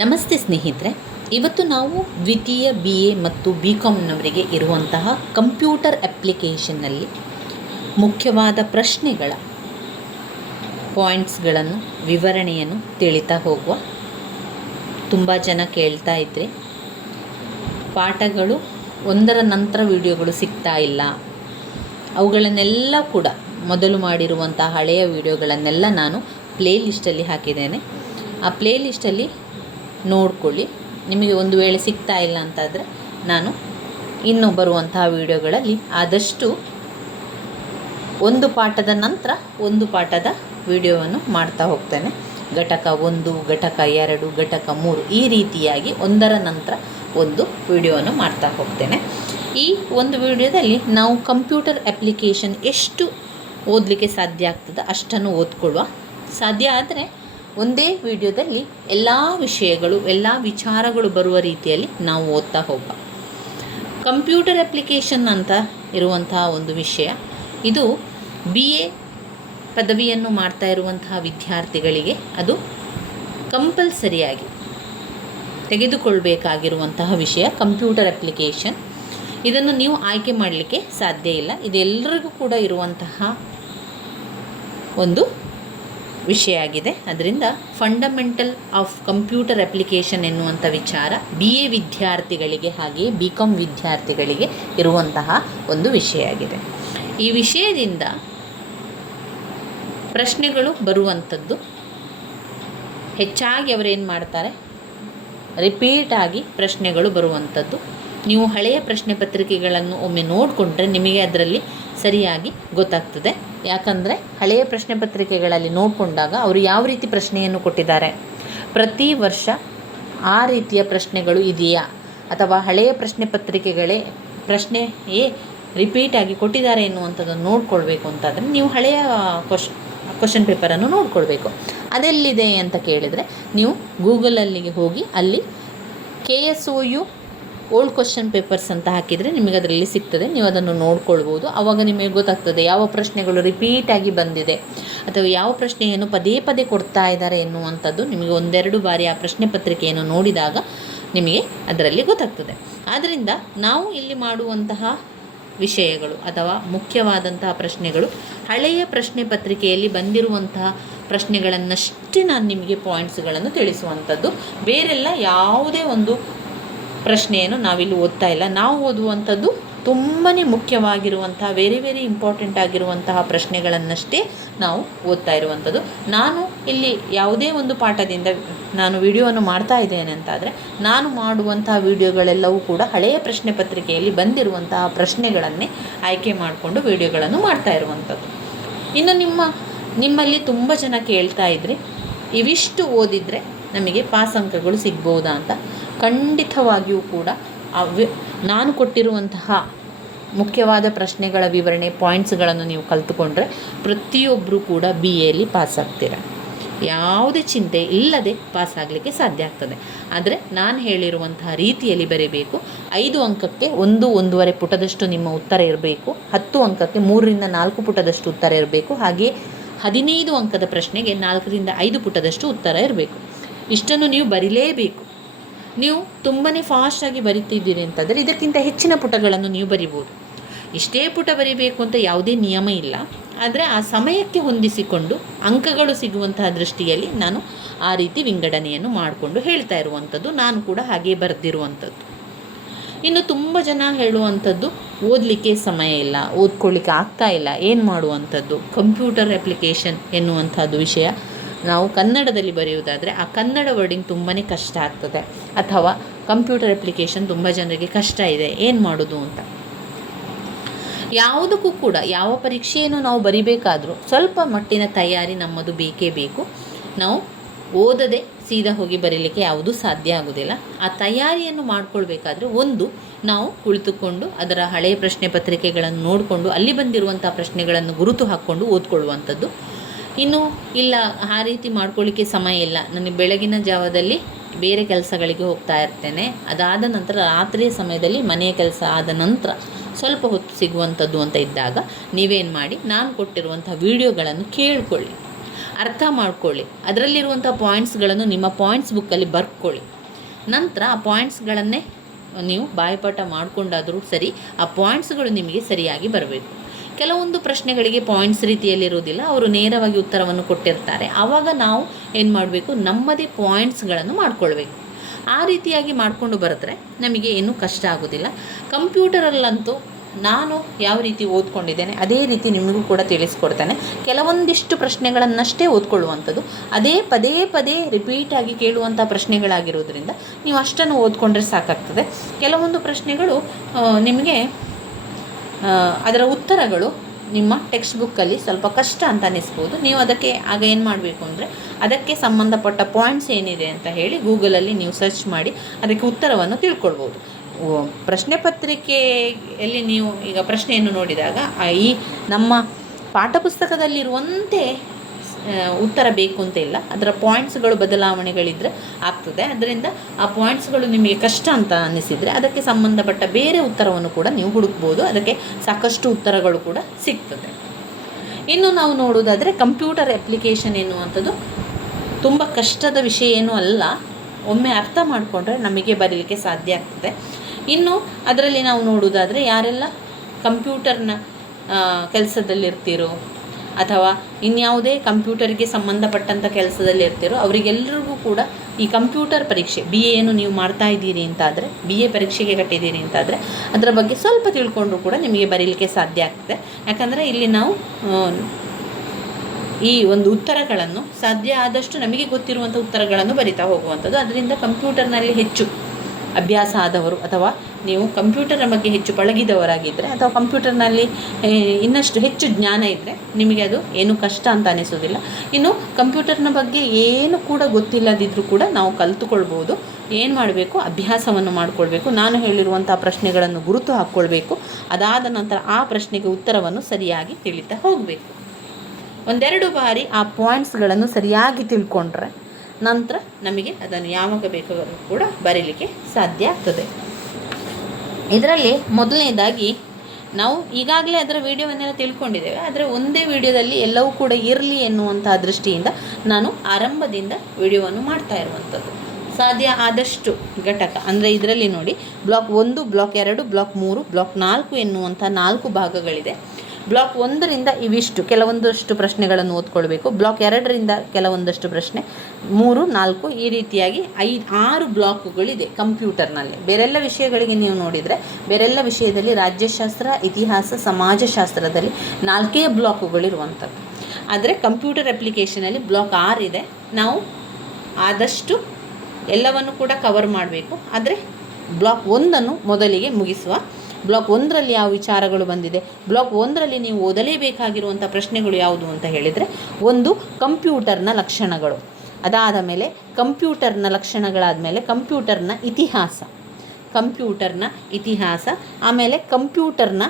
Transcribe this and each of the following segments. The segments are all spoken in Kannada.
ನಮಸ್ತೆ ಸ್ನೇಹಿತರೆ, ಇವತ್ತು ನಾವು ದ್ವಿತೀಯ BA ಮತ್ತು BComನವರಿಗೆ ಇರುವಂತಹ ಕಂಪ್ಯೂಟರ್ ಅಪ್ಲಿಕೇಶನ್ನಲ್ಲಿ ಮುಖ್ಯವಾದ ಪ್ರಶ್ನೆಗಳ ಪಾಯಿಂಟ್ಸ್ಗಳನ್ನು ವಿವರಣೆಯನ್ನು ತಿಳಿತಾ ಹೋಗುವ. ತುಂಬ ಜನ ಕೇಳ್ತಾ ಇದ್ದರೆ ಪಾಠಗಳು ಒಂದರ ನಂತರ ವಿಡಿಯೋಗಳು ಸಿಗ್ತಾ ಇಲ್ಲ, ಅವುಗಳನ್ನೆಲ್ಲ ಕೂಡ ಮೊದಲು ಮಾಡಿರುವಂಥ ಹಳೆಯ ವಿಡಿಯೋಗಳನ್ನೆಲ್ಲ ನಾನು ಪ್ಲೇ ಲಿಸ್ಟಲ್ಲಿ ಹಾಕಿದ್ದೇನೆ. ಆ ಪ್ಲೇ ಲಿಸ್ಟಲ್ಲಿ ನೋಡ್ಕೊಳ್ಳಿ. ನಿಮಗೆ ಒಂದು ವೇಳೆ ಸಿಗ್ತಾ ಇಲ್ಲ ಅಂತಾದರೆ ನಾನು ಇನ್ನು ಬರುವಂತಹ ವಿಡಿಯೋಗಳಲ್ಲಿ ಆದಷ್ಟು ಒಂದು ಪಾಠದ ನಂತರ ಒಂದು ಪಾಠದ ವಿಡಿಯೋವನ್ನು ಮಾಡ್ತಾ ಹೋಗ್ತೇನೆ. ಘಟಕ 1, ಘಟಕ 2, ಘಟಕ 3 ಈ ರೀತಿಯಾಗಿ ಒಂದರ ನಂತರ ಒಂದು ವಿಡಿಯೋವನ್ನು ಮಾಡ್ತಾ ಹೋಗ್ತೇನೆ. ಈ ಒಂದು ವಿಡಿಯೋದಲ್ಲಿ ನಾವು ಕಂಪ್ಯೂಟರ್ ಅಪ್ಲಿಕೇಶನ್ ಎಷ್ಟು ಓದಲಿಕ್ಕೆ ಸಾಧ್ಯ ಆಗ್ತದೆ ಅಷ್ಟನ್ನು ಓದ್ಕೊಳ್ಳುವ. ಸಾಧ್ಯ ಆದರೆ ಒಂದೇ ವಿಡಿಯೋದಲ್ಲಿ ಎಲ್ಲ ವಿಷಯಗಳು ಎಲ್ಲ ವಿಚಾರಗಳು ಬರುವ ರೀತಿಯಲ್ಲಿ ನಾವು ಓದ್ತಾ ಹೋಗುವ. ಕಂಪ್ಯೂಟರ್ ಅಪ್ಲಿಕೇಶನ್ ಅಂತ ಇರುವಂತಹ ಒಂದು ವಿಷಯ, ಇದು BA ಪದವಿಯನ್ನು ಮಾಡ್ತಾ ಇರುವಂತಹ ವಿದ್ಯಾರ್ಥಿಗಳಿಗೆ ಅದು ಕಂಪಲ್ಸರಿಯಾಗಿ ತೆಗೆದುಕೊಳ್ಬೇಕಾಗಿರುವಂತಹ ವಿಷಯ ಕಂಪ್ಯೂಟರ್ ಅಪ್ಲಿಕೇಶನ್. ಇದನ್ನು ನೀವು ಆಯ್ಕೆ ಮಾಡಲಿಕ್ಕೆ ಸಾಧ್ಯ ಇಲ್ಲ. ಇದೆಲ್ಲರಿಗೂ ಕೂಡ ಇರುವಂತಹ ಒಂದು ವಿಷಯ ಆಗಿದೆ. ಅದರಿಂದ ಫಂಡಮೆಂಟಲ್ ಆಫ್ ಕಂಪ್ಯೂಟರ್ ಅಪ್ಲಿಕೇಶನ್ ಎನ್ನುವಂಥ ವಿಚಾರ BA ವಿದ್ಯಾರ್ಥಿಗಳಿಗೆ ಹಾಗೆಯೇ BCom ವಿದ್ಯಾರ್ಥಿಗಳಿಗೆ ಇರುವಂತಹ ಒಂದು ವಿಷಯ ಆಗಿದೆ. ಈ ವಿಷಯದಿಂದ ಪ್ರಶ್ನೆಗಳು ಬರುವಂಥದ್ದು ಹೆಚ್ಚಾಗಿ ಅವರೇನು ಮಾಡ್ತಾರೆ, ರಿಪೀಟ್ ಆಗಿ ಪ್ರಶ್ನೆಗಳು ಬರುವಂಥದ್ದು. ನೀವು ಹಳೆಯ ಪ್ರಶ್ನೆ ಪತ್ರಿಕೆಗಳನ್ನು ಒಮ್ಮೆ ನೋಡಿಕೊಂಡ್ರೆ ನಿಮಗೆ ಅದರಲ್ಲಿ ಸರಿಯಾಗಿ ಗೊತ್ತಾಗ್ತದೆ. ಯಾಕಂದರೆ ಹಳೆಯ ಪ್ರಶ್ನೆ ಪತ್ರಿಕೆಗಳಲ್ಲಿ ನೋಡಿಕೊಂಡಾಗ ಅವರು ಯಾವ ರೀತಿ ಪ್ರಶ್ನೆಯನ್ನು ಕೊಟ್ಟಿದ್ದಾರೆ, ಪ್ರತಿ ವರ್ಷ ಆ ರೀತಿಯ ಪ್ರಶ್ನೆಗಳು ಇದೆಯಾ, ಅಥವಾ ಹಳೆಯ ಪ್ರಶ್ನೆ ಪತ್ರಿಕೆಗಳೇ ಪ್ರಶ್ನೆಯೇ ರಿಪೀಟಾಗಿ ಕೊಟ್ಟಿದ್ದಾರೆ ಎನ್ನುವಂಥದ್ದನ್ನು ನೋಡ್ಕೊಳ್ಬೇಕು ಅಂತಾದರೆ ನೀವು ಹಳೆಯ ಕ್ವಶನ್ ಪೇಪರನ್ನು ನೋಡ್ಕೊಳ್ಬೇಕು. ಅದೆಲ್ಲಿದೆ ಅಂತ ಕೇಳಿದರೆ ನೀವು ಗೂಗಲಲ್ಲಿಗೆ ಹೋಗಿ ಅಲ್ಲಿ KSOU ಓಲ್ಡ್ ಕ್ವಶನ್ ಪೇಪರ್ಸ್ ಅಂತ ಹಾಕಿದರೆ ನಿಮಗೆ ಅದರಲ್ಲಿ ಸಿಗ್ತದೆ. ನೀವು ಅದನ್ನು ನೋಡ್ಕೊಳ್ಬೋದು. ಆವಾಗ ನಿಮಗೆ ಗೊತ್ತಾಗ್ತದೆ ಯಾವ ಪ್ರಶ್ನೆಗಳು ರಿಪೀಟಾಗಿ ಬಂದಿದೆ ಅಥವಾ ಯಾವ ಪ್ರಶ್ನೆಯನ್ನು ಪದೇ ಪದೇ ಕೊಡ್ತಾ ಇದ್ದಾರೆ ಎನ್ನುವಂಥದ್ದು ನಿಮಗೆ ಒಂದೆರಡು ಬಾರಿ ಆ ಪ್ರಶ್ನೆ ಪತ್ರಿಕೆಯನ್ನು ನೋಡಿದಾಗ ನಿಮಗೆ ಅದರಲ್ಲಿ ಗೊತ್ತಾಗ್ತದೆ. ಆದ್ದರಿಂದ ನಾವು ಇಲ್ಲಿ ಮಾಡುವಂತಹ ವಿಷಯಗಳು ಅಥವಾ ಮುಖ್ಯವಾದಂತಹ ಪ್ರಶ್ನೆಗಳು ಹಳೆಯ ಪ್ರಶ್ನೆ ಪತ್ರಿಕೆಯಲ್ಲಿ ಬಂದಿರುವಂತಹ ಪ್ರಶ್ನೆಗಳನ್ನಷ್ಟೇ ನಾನು ನಿಮಗೆ ಪಾಯಿಂಟ್ಸ್ಗಳನ್ನು ತಿಳಿಸುವಂಥದ್ದು. ಬೇರೆಲ್ಲ ಯಾವುದೇ ಒಂದು ಪ್ರಶ್ನೆಯನ್ನು ನಾವಿಲ್ಲಿ ಓದ್ತಾ ಇಲ್ಲ. ನಾವು ಓದುವಂಥದ್ದು ತುಂಬಾ ಮುಖ್ಯವಾಗಿರುವಂತಹ ವೆರಿ ಇಂಪಾರ್ಟೆಂಟ್ ಆಗಿರುವಂತಹ ಪ್ರಶ್ನೆಗಳನ್ನಷ್ಟೇ ನಾವು ಓದ್ತಾ ಇರುವಂಥದ್ದು. ನಾನು ಇಲ್ಲಿ ಯಾವುದೇ ಒಂದು ಪಾಠದಿಂದ ನಾನು ವಿಡಿಯೋವನ್ನು ಮಾಡ್ತಾ ಇದ್ದೇನೆ ಅಂತಾದರೆ ನಾನು ಮಾಡುವಂತಹ ವಿಡಿಯೋಗಳೆಲ್ಲವೂ ಕೂಡ ಹಳೆಯ ಪ್ರಶ್ನೆ ಪತ್ರಿಕೆಯಲ್ಲಿ ಬಂದಿರುವಂತಹ ಪ್ರಶ್ನೆಗಳನ್ನೇ ಆಯ್ಕೆ ಮಾಡಿಕೊಂಡು ವಿಡಿಯೋಗಳನ್ನು ಮಾಡ್ತಾ ಇರುವಂಥದ್ದು. ಇನ್ನು ನಿಮ್ಮಲ್ಲಿ ತುಂಬ ಜನ ಕೇಳ್ತಾ ಇದ್ದರೆ ಇವಿಷ್ಟು ಓದಿದರೆ ನಮಗೆ ಪಾಸ್ ಅಂಕಗಳು ಸಿಗ್ಬೋದಾ ಅಂತ. ಖಂಡಿತವಾಗಿಯೂ ಕೂಡ ನಾನು ಕೊಟ್ಟಿರುವಂತಹ ಮುಖ್ಯವಾದ ಪ್ರಶ್ನೆಗಳ ವಿವರಣೆ ಪಾಯಿಂಟ್ಸ್ಗಳನ್ನು ನೀವು ಕಲಿತುಕೊಂಡ್ರೆ ಪ್ರತಿಯೊಬ್ಬರೂ ಕೂಡ BAಯಲ್ಲಿ ಪಾಸ್ ಆಗ್ತೀರ. ಯಾವುದೇ ಚಿಂತೆ ಇಲ್ಲದೆ ಪಾಸ್ ಆಗಲಿಕ್ಕೆ ಸಾಧ್ಯ ಆಗ್ತದೆ. ಆದರೆ ನಾನು ಹೇಳಿರುವಂತಹ ರೀತಿಯಲ್ಲಿ ಬರೀಬೇಕು. 5 ಅಂಕಕ್ಕೆ 1-1.5 ಪುಟದಷ್ಟು ನಿಮ್ಮ ಉತ್ತರ ಇರಬೇಕು. 10 ಅಂಕಕ್ಕೆ 3ರಿಂದ 4 ಪುಟದಷ್ಟು ಉತ್ತರ ಇರಬೇಕು. ಹಾಗೆಯೇ 15 ಅಂಕದ ಪ್ರಶ್ನೆಗೆ 4ರಿಂದ 5 ಪುಟದಷ್ಟು ಉತ್ತರ ಇರಬೇಕು. ಇಷ್ಟನ್ನು ನೀವು ಬರೀಲೇಬೇಕು. ನೀವು ತುಂಬಾ ಫಾಸ್ಟಾಗಿ ಬರಿತಿದ್ದೀರಿ ಅಂತಂದರೆ ಇದಕ್ಕಿಂತ ಹೆಚ್ಚಿನ ಪುಟಗಳನ್ನು ನೀವು ಬರಿಬೋದು. ಇಷ್ಟೇ ಪುಟ ಬರಿಬೇಕು ಅಂತ ಯಾವುದೇ ನಿಯಮ ಇಲ್ಲ. ಆದರೆ ಆ ಸಮಯಕ್ಕೆ ಹೊಂದಿಸಿಕೊಂಡು ಅಂಕಗಳು ಸಿಗುವಂತಹ ದೃಷ್ಟಿಯಲ್ಲಿ ನಾನು ಆ ರೀತಿ ವಿಂಗಡಣೆಯನ್ನು ಮಾಡಿಕೊಂಡು ಹೇಳ್ತಾ ಇರುವಂಥದ್ದು. ನಾನು ಕೂಡ ಹಾಗೆ ಬರೆದಿರುವಂಥದ್ದು. ಇನ್ನು ತುಂಬ ಜನ ಹೇಳುವಂಥದ್ದು ಓದಲಿಕ್ಕೆ ಸಮಯ ಇಲ್ಲ, ಓದ್ಕೊಳ್ಳಿಕ್ಕೆ ಆಗ್ತಾ ಇಲ್ಲ, ಏನು ಮಾಡುವಂಥದ್ದು. ಕಂಪ್ಯೂಟರ್ ಅಪ್ಲಿಕೇಶನ್ ಎನ್ನುವಂಥದ್ದು ವಿಷಯ ನಾವು ಕನ್ನಡದಲ್ಲಿ ಬರೆಯುವುದಾದರೆ ಆ ಕನ್ನಡ ವರ್ಡಿಂಗ್ ತುಂಬಾ ಕಷ್ಟ ಆಗ್ತದೆ, ಅಥವಾ ಕಂಪ್ಯೂಟರ್ ಅಪ್ಲಿಕೇಶನ್ ತುಂಬ ಜನರಿಗೆ ಕಷ್ಟ ಇದೆ, ಏನು ಮಾಡೋದು ಅಂತ. ಯಾವುದಕ್ಕೂ ಕೂಡ ಯಾವ ಪರೀಕ್ಷೆಯನ್ನು ನಾವು ಬರಿಬೇಕಾದರೂ ಸ್ವಲ್ಪ ಮಟ್ಟಿನ ತಯಾರಿ ನಮ್ಮದು ಬೇಕೇ ಬೇಕು. ನಾವು ಓದದೆ ಸೀದಾ ಹೋಗಿ ಬರೀಲಿಕ್ಕೆ ಯಾವುದೂ ಸಾಧ್ಯ ಆಗೋದಿಲ್ಲ. ಆ ತಯಾರಿಯನ್ನು ಮಾಡಿಕೊಳ್ಬೇಕಾದ್ರೆ ಒಂದು ನಾವು ಕುಳಿತುಕೊಂಡು ಅದರ ಹಳೆಯ ಪ್ರಶ್ನೆ ಪತ್ರಿಕೆಗಳನ್ನು ನೋಡಿಕೊಂಡು ಅಲ್ಲಿ ಬಂದಿರುವಂಥ ಪ್ರಶ್ನೆಗಳನ್ನು ಗುರುತು ಹಾಕ್ಕೊಂಡು ಓದ್ಕೊಳ್ಳುವಂಥದ್ದು. ಇನ್ನು ಇಲ್ಲ ಆ ರೀತಿ ಮಾಡ್ಕೊಳ್ಳಿಕ್ಕೆ ಸಮಯ ಇಲ್ಲ, ನನಗೆ ಬೆಳಗಿನ ಜಾವದಲ್ಲಿ ಬೇರೆ ಕೆಲಸಗಳಿಗೆ ಹೋಗ್ತಾ ಇರ್ತೇನೆ, ಅದಾದ ನಂತರ ರಾತ್ರಿಯ ಸಮಯದಲ್ಲಿ ಮನೆಯ ಕೆಲಸ ಆದ ನಂತರ ಸ್ವಲ್ಪ ಹೊತ್ತು ಸಿಗುವಂಥದ್ದು ಅಂತ ಇದ್ದಾಗ ನೀವೇನು ಮಾಡಿ, ನಾನು ಕೊಟ್ಟಿರುವಂಥ ವಿಡಿಯೋಗಳನ್ನು ಕೇಳಿಕೊಳ್ಳಿ. ಅರ್ಥ ಮಾಡ್ಕೊಳ್ಳಿ, ಅದರಲ್ಲಿರುವಂಥ ಪಾಯಿಂಟ್ಸ್ಗಳನ್ನು ನಿಮ್ಮ ಪಾಯಿಂಟ್ಸ್ ಬುಕ್ಕಲ್ಲಿ ಬರ್ಕೊಳ್ಳಿ. ನಂತರ ಆ ಪಾಯಿಂಟ್ಸ್ಗಳನ್ನೇ ನೀವು ಬಾಯಿಪಾಠ ಮಾಡಿಕೊಂಡಾದರೂ ಸರಿ, ಆ ಪಾಯಿಂಟ್ಸ್ಗಳು ನಿಮಗೆ ಸರಿಯಾಗಿ ಬರಬೇಕು. ಕೆಲವೊಂದು ಪ್ರಶ್ನೆಗಳಿಗೆ ಪಾಯಿಂಟ್ಸ್ ರೀತಿಯಲ್ಲಿರೋದಿಲ್ಲ, ಅವರು ನೇರವಾಗಿ ಉತ್ತರವನ್ನು ಕೊಟ್ಟಿರ್ತಾರೆ. ಆವಾಗ ನಾವು ಏನು ಮಾಡಬೇಕು, ನಮ್ಮದೇ ಪಾಯಿಂಟ್ಸ್ಗಳನ್ನು ಮಾಡ್ಕೊಳ್ಬೇಕು. ಆ ರೀತಿಯಾಗಿ ಮಾಡಿಕೊಂಡು ಬರೆದ್ರೆ ನಮಗೆ ಏನೂ ಕಷ್ಟ ಆಗೋದಿಲ್ಲ. ಕಂಪ್ಯೂಟರಲ್ಲಂತೂ ನಾನು ಯಾವ ರೀತಿ ಓದ್ಕೊಂಡಿದ್ದೇನೆ ಅದೇ ರೀತಿ ನಿಮಗೂ ಕೂಡ ತಿಳಿಸ್ಕೊಡ್ತೇನೆ. ಕೆಲವೊಂದಿಷ್ಟು ಪ್ರಶ್ನೆಗಳನ್ನಷ್ಟೇ ಓದ್ಕೊಳ್ಳುವಂಥದ್ದು, ಅದೇ ಪದೇ ಪದೇ ರಿಪೀಟಾಗಿ ಕೇಳುವಂಥ ಪ್ರಶ್ನೆಗಳಾಗಿರೋದ್ರಿಂದ ನೀವು ಅಷ್ಟನ್ನು ಓದ್ಕೊಂಡ್ರೆ ಸಾಕಾಗ್ತದೆ. ಕೆಲವೊಂದು ಪ್ರಶ್ನೆಗಳು ನಿಮಗೆ ಅದರ ಉತ್ತರಗಳು ನಿಮ್ಮ ಟೆಕ್ಸ್ಟ್ ಬುಕ್ಕಲ್ಲಿ ಸ್ವಲ್ಪ ಕಷ್ಟ ಅಂತ ಅನ್ನಿಸ್ಬೋದು. ನೀವು ಅದಕ್ಕೆ ಆಗ ಏನು ಮಾಡಬೇಕು ಅಂದರೆ, ಅದಕ್ಕೆ ಸಂಬಂಧಪಟ್ಟ ಪಾಯಿಂಟ್ಸ್ ಏನಿದೆ ಅಂತ ಹೇಳಿ ಗೂಗಲಲ್ಲಿ ನೀವು ಸರ್ಚ್ ಮಾಡಿ ಅದಕ್ಕೆ ಉತ್ತರವನ್ನು ತಿಳ್ಕೊಳ್ಬೋದು. ಪ್ರಶ್ನೆ ಪತ್ರಿಕೆಯಲ್ಲಿ ನೀವು ಈಗ ಪ್ರಶ್ನೆಯನ್ನು ನೋಡಿದಾಗ ಈ ನಮ್ಮ ಪಾಠಪುಸ್ತಕದಲ್ಲಿರುವಂತೆ ಉತ್ತರ ಬೇಕು ಅಂತ ಇಲ್ಲ, ಅದರ ಪಾಯಿಂಟ್ಸ್ಗಳು ಬದಲಾವಣೆಗಳಿದ್ದರೆ ಆಗ್ತದೆ. ಅದರಿಂದ ಆ ಪಾಯಿಂಟ್ಸ್ಗಳು ನಿಮಗೆ ಕಷ್ಟ ಅಂತ ಅನ್ನಿಸಿದರೆ ಅದಕ್ಕೆ ಸಂಬಂಧಪಟ್ಟ ಬೇರೆ ಉತ್ತರವನ್ನು ಕೂಡ ನೀವು ಹುಡುಕ್ಬೋದು. ಅದಕ್ಕೆ ಸಾಕಷ್ಟು ಉತ್ತರಗಳು ಕೂಡ ಸಿಗ್ತದೆ. ಇನ್ನು ನಾವು ನೋಡೋದಾದರೆ ಕಂಪ್ಯೂಟರ್ ಅಪ್ಲಿಕೇಶನ್ ಎನ್ನುವಂಥದ್ದು ತುಂಬ ಕಷ್ಟದ ವಿಷಯ ಏನೂ ಅಲ್ಲ. ಒಮ್ಮೆ ಅರ್ಥ ಮಾಡಿಕೊಂಡ್ರೆ ನಮಗೆ ಬರೀಲಿಕ್ಕೆ ಸಾಧ್ಯ ಆಗ್ತದೆ. ಇನ್ನು ಅದರಲ್ಲಿ ನಾವು ನೋಡೋದಾದರೆ ಯಾರೆಲ್ಲ ಕಂಪ್ಯೂಟರ್ನ ಕೆಲಸದಲ್ಲಿರ್ತೀರೋ ಅಥವಾ ಇನ್ಯಾವುದೇ ಕಂಪ್ಯೂಟರ್ಗೆ ಸಂಬಂಧಪಟ್ಟಂಥ ಕೆಲಸದಲ್ಲಿರ್ತೀರೋ ಅವರಿಗೆಲ್ಲರಿಗೂ ಕೂಡ ಈ ಕಂಪ್ಯೂಟರ್ ಪರೀಕ್ಷೆ BA ನೀವು ಮಾಡ್ತಾ ಇದ್ದೀರಿ ಅಂತಾದರೆ, BA ಪರೀಕ್ಷೆಗೆ ಕಟ್ಟಿದ್ದೀರಿ ಅಂತಾದರೆ ಅದರ ಬಗ್ಗೆ ಸ್ವಲ್ಪ ತಿಳ್ಕೊಂಡ್ರೂ ಕೂಡ ನಿಮಗೆ ಬರೀಲಿಕ್ಕೆ ಸಾಧ್ಯ ಆಗ್ತದೆ. ಯಾಕಂದರೆ ಇಲ್ಲಿ ನಾವು ಈ ಒಂದು ಉತ್ತರಗಳನ್ನು ಸಾಧ್ಯ ಆದಷ್ಟು ನಮಗೆ ಗೊತ್ತಿರುವಂಥ ಉತ್ತರಗಳನ್ನು ಬರಿತಾ ಹೋಗುವಂಥದ್ದು. ಅದರಿಂದ ಕಂಪ್ಯೂಟರ್ನಲ್ಲಿ ಹೆಚ್ಚು ಅಭ್ಯಾಸ ಆದವರು ಅಥವಾ ನೀವು ಕಂಪ್ಯೂಟರ್ನ ಬಗ್ಗೆ ಹೆಚ್ಚು ಪಳಗಿದವರಾಗಿದ್ದರೆ ಅಥವಾ ಕಂಪ್ಯೂಟರ್ನಲ್ಲಿ ಇನ್ನಷ್ಟು ಹೆಚ್ಚು ಜ್ಞಾನ ಇದ್ದರೆ ನಿಮಗೆ ಅದು ಏನು ಕಷ್ಟ ಅಂತ ಅನಿಸೋದಿಲ್ಲ. ಇನ್ನು ಕಂಪ್ಯೂಟರ್ನ ಬಗ್ಗೆ ಏನು ಕೂಡ ಗೊತ್ತಿಲ್ಲದಿದ್ದರೂ ಕೂಡ ನಾವು ಕಲಿತುಕೊಳ್ಬೋದು. ಏನು ಮಾಡಬೇಕು, ಅಭ್ಯಾಸವನ್ನು ಮಾಡಿಕೊಳ್ಬೇಕು. ನಾನು ಹೇಳಿರುವಂಥ ಪ್ರಶ್ನೆಗಳನ್ನು ಗುರುತು ಹಾಕ್ಕೊಳ್ಬೇಕು. ಅದಾದ ನಂತರ ಆ ಪ್ರಶ್ನೆಗೆ ಉತ್ತರವನ್ನು ಸರಿಯಾಗಿ ತಿಳಿತಾ ಹೋಗಬೇಕು. ಒಂದೆರಡು ಬಾರಿ ಆ ಪಾಯಿಂಟ್ಸ್ಗಳನ್ನು ಸರಿಯಾಗಿ ತಿಳ್ಕೊಂಡ್ರೆ ನಂತರ ನಮಗೆ ಅದನ್ನು ಯಾವಾಗ ಬೇಕಾದರೂ ಕೂಡ ಬರೀಲಿಕ್ಕೆ ಸಾಧ್ಯ ಆಗ್ತದೆ. ಇದರಲ್ಲಿ ಮೊದಲನೇದಾಗಿ ನಾವು ಈಗಾಗಲೇ ಅದರ ವಿಡಿಯೋವನ್ನೆಲ್ಲ ತಿಳ್ಕೊಂಡಿದ್ದೇವೆ, ಆದರೆ ಒಂದೇ ವಿಡಿಯೋದಲ್ಲಿ ಎಲ್ಲವೂ ಕೂಡ ಇರಲಿ ಎನ್ನುವಂತಹ ದೃಷ್ಟಿಯಿಂದ ನಾನು ಆರಂಭದಿಂದ ವಿಡಿಯೋವನ್ನು ಮಾಡ್ತಾ ಇರುವಂಥದ್ದು. ಸಾಧ್ಯ ಆದಷ್ಟು ಘಟಕ ಅಂದರೆ ಇದರಲ್ಲಿ ನೋಡಿ, ಬ್ಲಾಕ್ 1, ಬ್ಲಾಕ್ 2, ಬ್ಲಾಕ್ 3, ಬ್ಲಾಕ್ 4 ಎನ್ನುವಂಥ 4 ಭಾಗಗಳಿದೆ. ಬ್ಲಾಕ್ 1ರಿಂದ ಇವಿಷ್ಟು ಕೆಲವೊಂದಷ್ಟು ಪ್ರಶ್ನೆಗಳನ್ನು ಓದ್ಕೊಳ್ಬೇಕು. ಬ್ಲಾಕ್ 2ರಿಂದ ಕೆಲವೊಂದಷ್ಟು ಪ್ರಶ್ನೆ, 3, 4 ಈ ರೀತಿಯಾಗಿ 6 ಬ್ಲಾಕುಗಳಿದೆ ಕಂಪ್ಯೂಟರ್ನಲ್ಲಿ. ಬೇರೆಲ್ಲ ವಿಷಯಗಳಿಗೆ ನೀವು ನೋಡಿದರೆ ಬೇರೆಲ್ಲ ವಿಷಯದಲ್ಲಿ ರಾಜ್ಯಶಾಸ್ತ್ರ, ಇತಿಹಾಸ, ಸಮಾಜಶಾಸ್ತ್ರದಲ್ಲಿ 4 ಬ್ಲಾಕುಗಳಿರುವಂಥದ್ದು. ಆದರೆ ಕಂಪ್ಯೂಟರ್ ಅಪ್ಲಿಕೇಶನಲ್ಲಿ ಬ್ಲಾಕ್ 6 ಇದೆ. ನಾವು ಆದಷ್ಟು ಎಲ್ಲವನ್ನು ಕೂಡ ಕವರ್ ಮಾಡಬೇಕು. ಆದರೆ ಬ್ಲಾಕ್ 1ಅನ್ನು ಮೊದಲಿಗೆ ಮುಗಿಸುವ. ಬ್ಲಾಕ್ 1ರಲ್ಲಿ ಯಾವ ವಿಚಾರಗಳು ಬಂದಿದೆ, ಬ್ಲಾಕ್ 1ರಲ್ಲಿ ನೀವು ಓದಲೇಬೇಕಾಗಿರುವಂಥ ಪ್ರಶ್ನೆಗಳು ಯಾವುದು ಅಂತ ಹೇಳಿದರೆ, ಒಂದು ಕಂಪ್ಯೂಟರ್ನ ಲಕ್ಷಣಗಳು, ಅದಾದ ಮೇಲೆ ಕಂಪ್ಯೂಟರ್ನ ಲಕ್ಷಣಗಳಾದ ಮೇಲೆ ಕಂಪ್ಯೂಟರ್ನ ಇತಿಹಾಸ, ಆಮೇಲೆ ಕಂಪ್ಯೂಟರ್ನ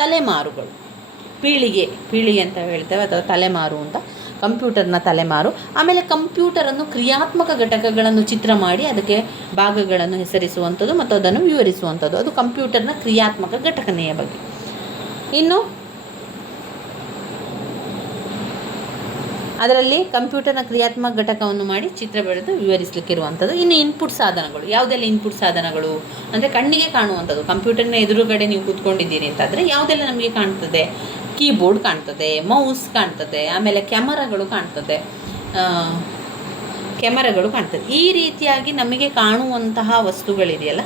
ತಲೆಮಾರುಗಳು, ಪೀಳಿಗೆ ಅಂತ ಹೇಳ್ತೇವೆ ಅಥವಾ ತಲೆಮಾರು ಅಂತ, ಕಂಪ್ಯೂಟರ್ನ ತಲೆಮಾರು. ಆಮೇಲೆ ಕಂಪ್ಯೂಟರನ್ನು ಕ್ರಿಯಾತ್ಮಕ ಘಟಕಗಳನ್ನು ಚಿತ್ರ ಮಾಡಿ ಅದಕ್ಕೆ ಭಾಗಗಳನ್ನು ಹೆಸರಿಸುವಂಥದ್ದು ಮತ್ತು ಅದನ್ನು ವಿವರಿಸುವಂಥದ್ದು, ಅದು ಕಂಪ್ಯೂಟರ್ನ ಕ್ರಿಯಾತ್ಮಕ ಘಟಕನೆಯ ಬಗ್ಗೆ. ಇನ್ನು ಅದರಲ್ಲಿ ಕಂಪ್ಯೂಟರ್ನ ಕ್ರಿಯಾತ್ಮಕ ಘಟಕವನ್ನು ಮಾಡಿ ಚಿತ್ರ ಬರೆದು ವಿವರಿಸಲಿಕ್ಕಿರುವಂಥದ್ದು. ಇನ್ನು ಇನ್ಪುಟ್ ಸಾಧನಗಳು, ಯಾವುದೆಲ್ಲ ಇನ್ಪುಟ್ ಸಾಧನಗಳು ಅಂದರೆ ಕಣ್ಣಿಗೆ ಕಾಣುವಂಥದ್ದು. ಕಂಪ್ಯೂಟರ್ನ ಎದುರುಗಡೆ ನೀವು ಕೂತ್ಕೊಂಡಿದ್ದೀರಿ ಅಂತಾದರೆ ಯಾವುದೆಲ್ಲ ನಮಗೆ ಕಾಣ್ತದೆ, ಕೀಬೋರ್ಡ್ ಕಾಣ್ತದೆ, ಮೌಸ್ ಕಾಣ್ತದೆ, ಆಮೇಲೆ ಕ್ಯಾಮರಾಗಳು ಕಾಣ್ತದೆ. ಈ ರೀತಿಯಾಗಿ ನಮಗೆ ಕಾಣುವಂತಹ ವಸ್ತುಗಳಿದೆಯಲ್ಲ,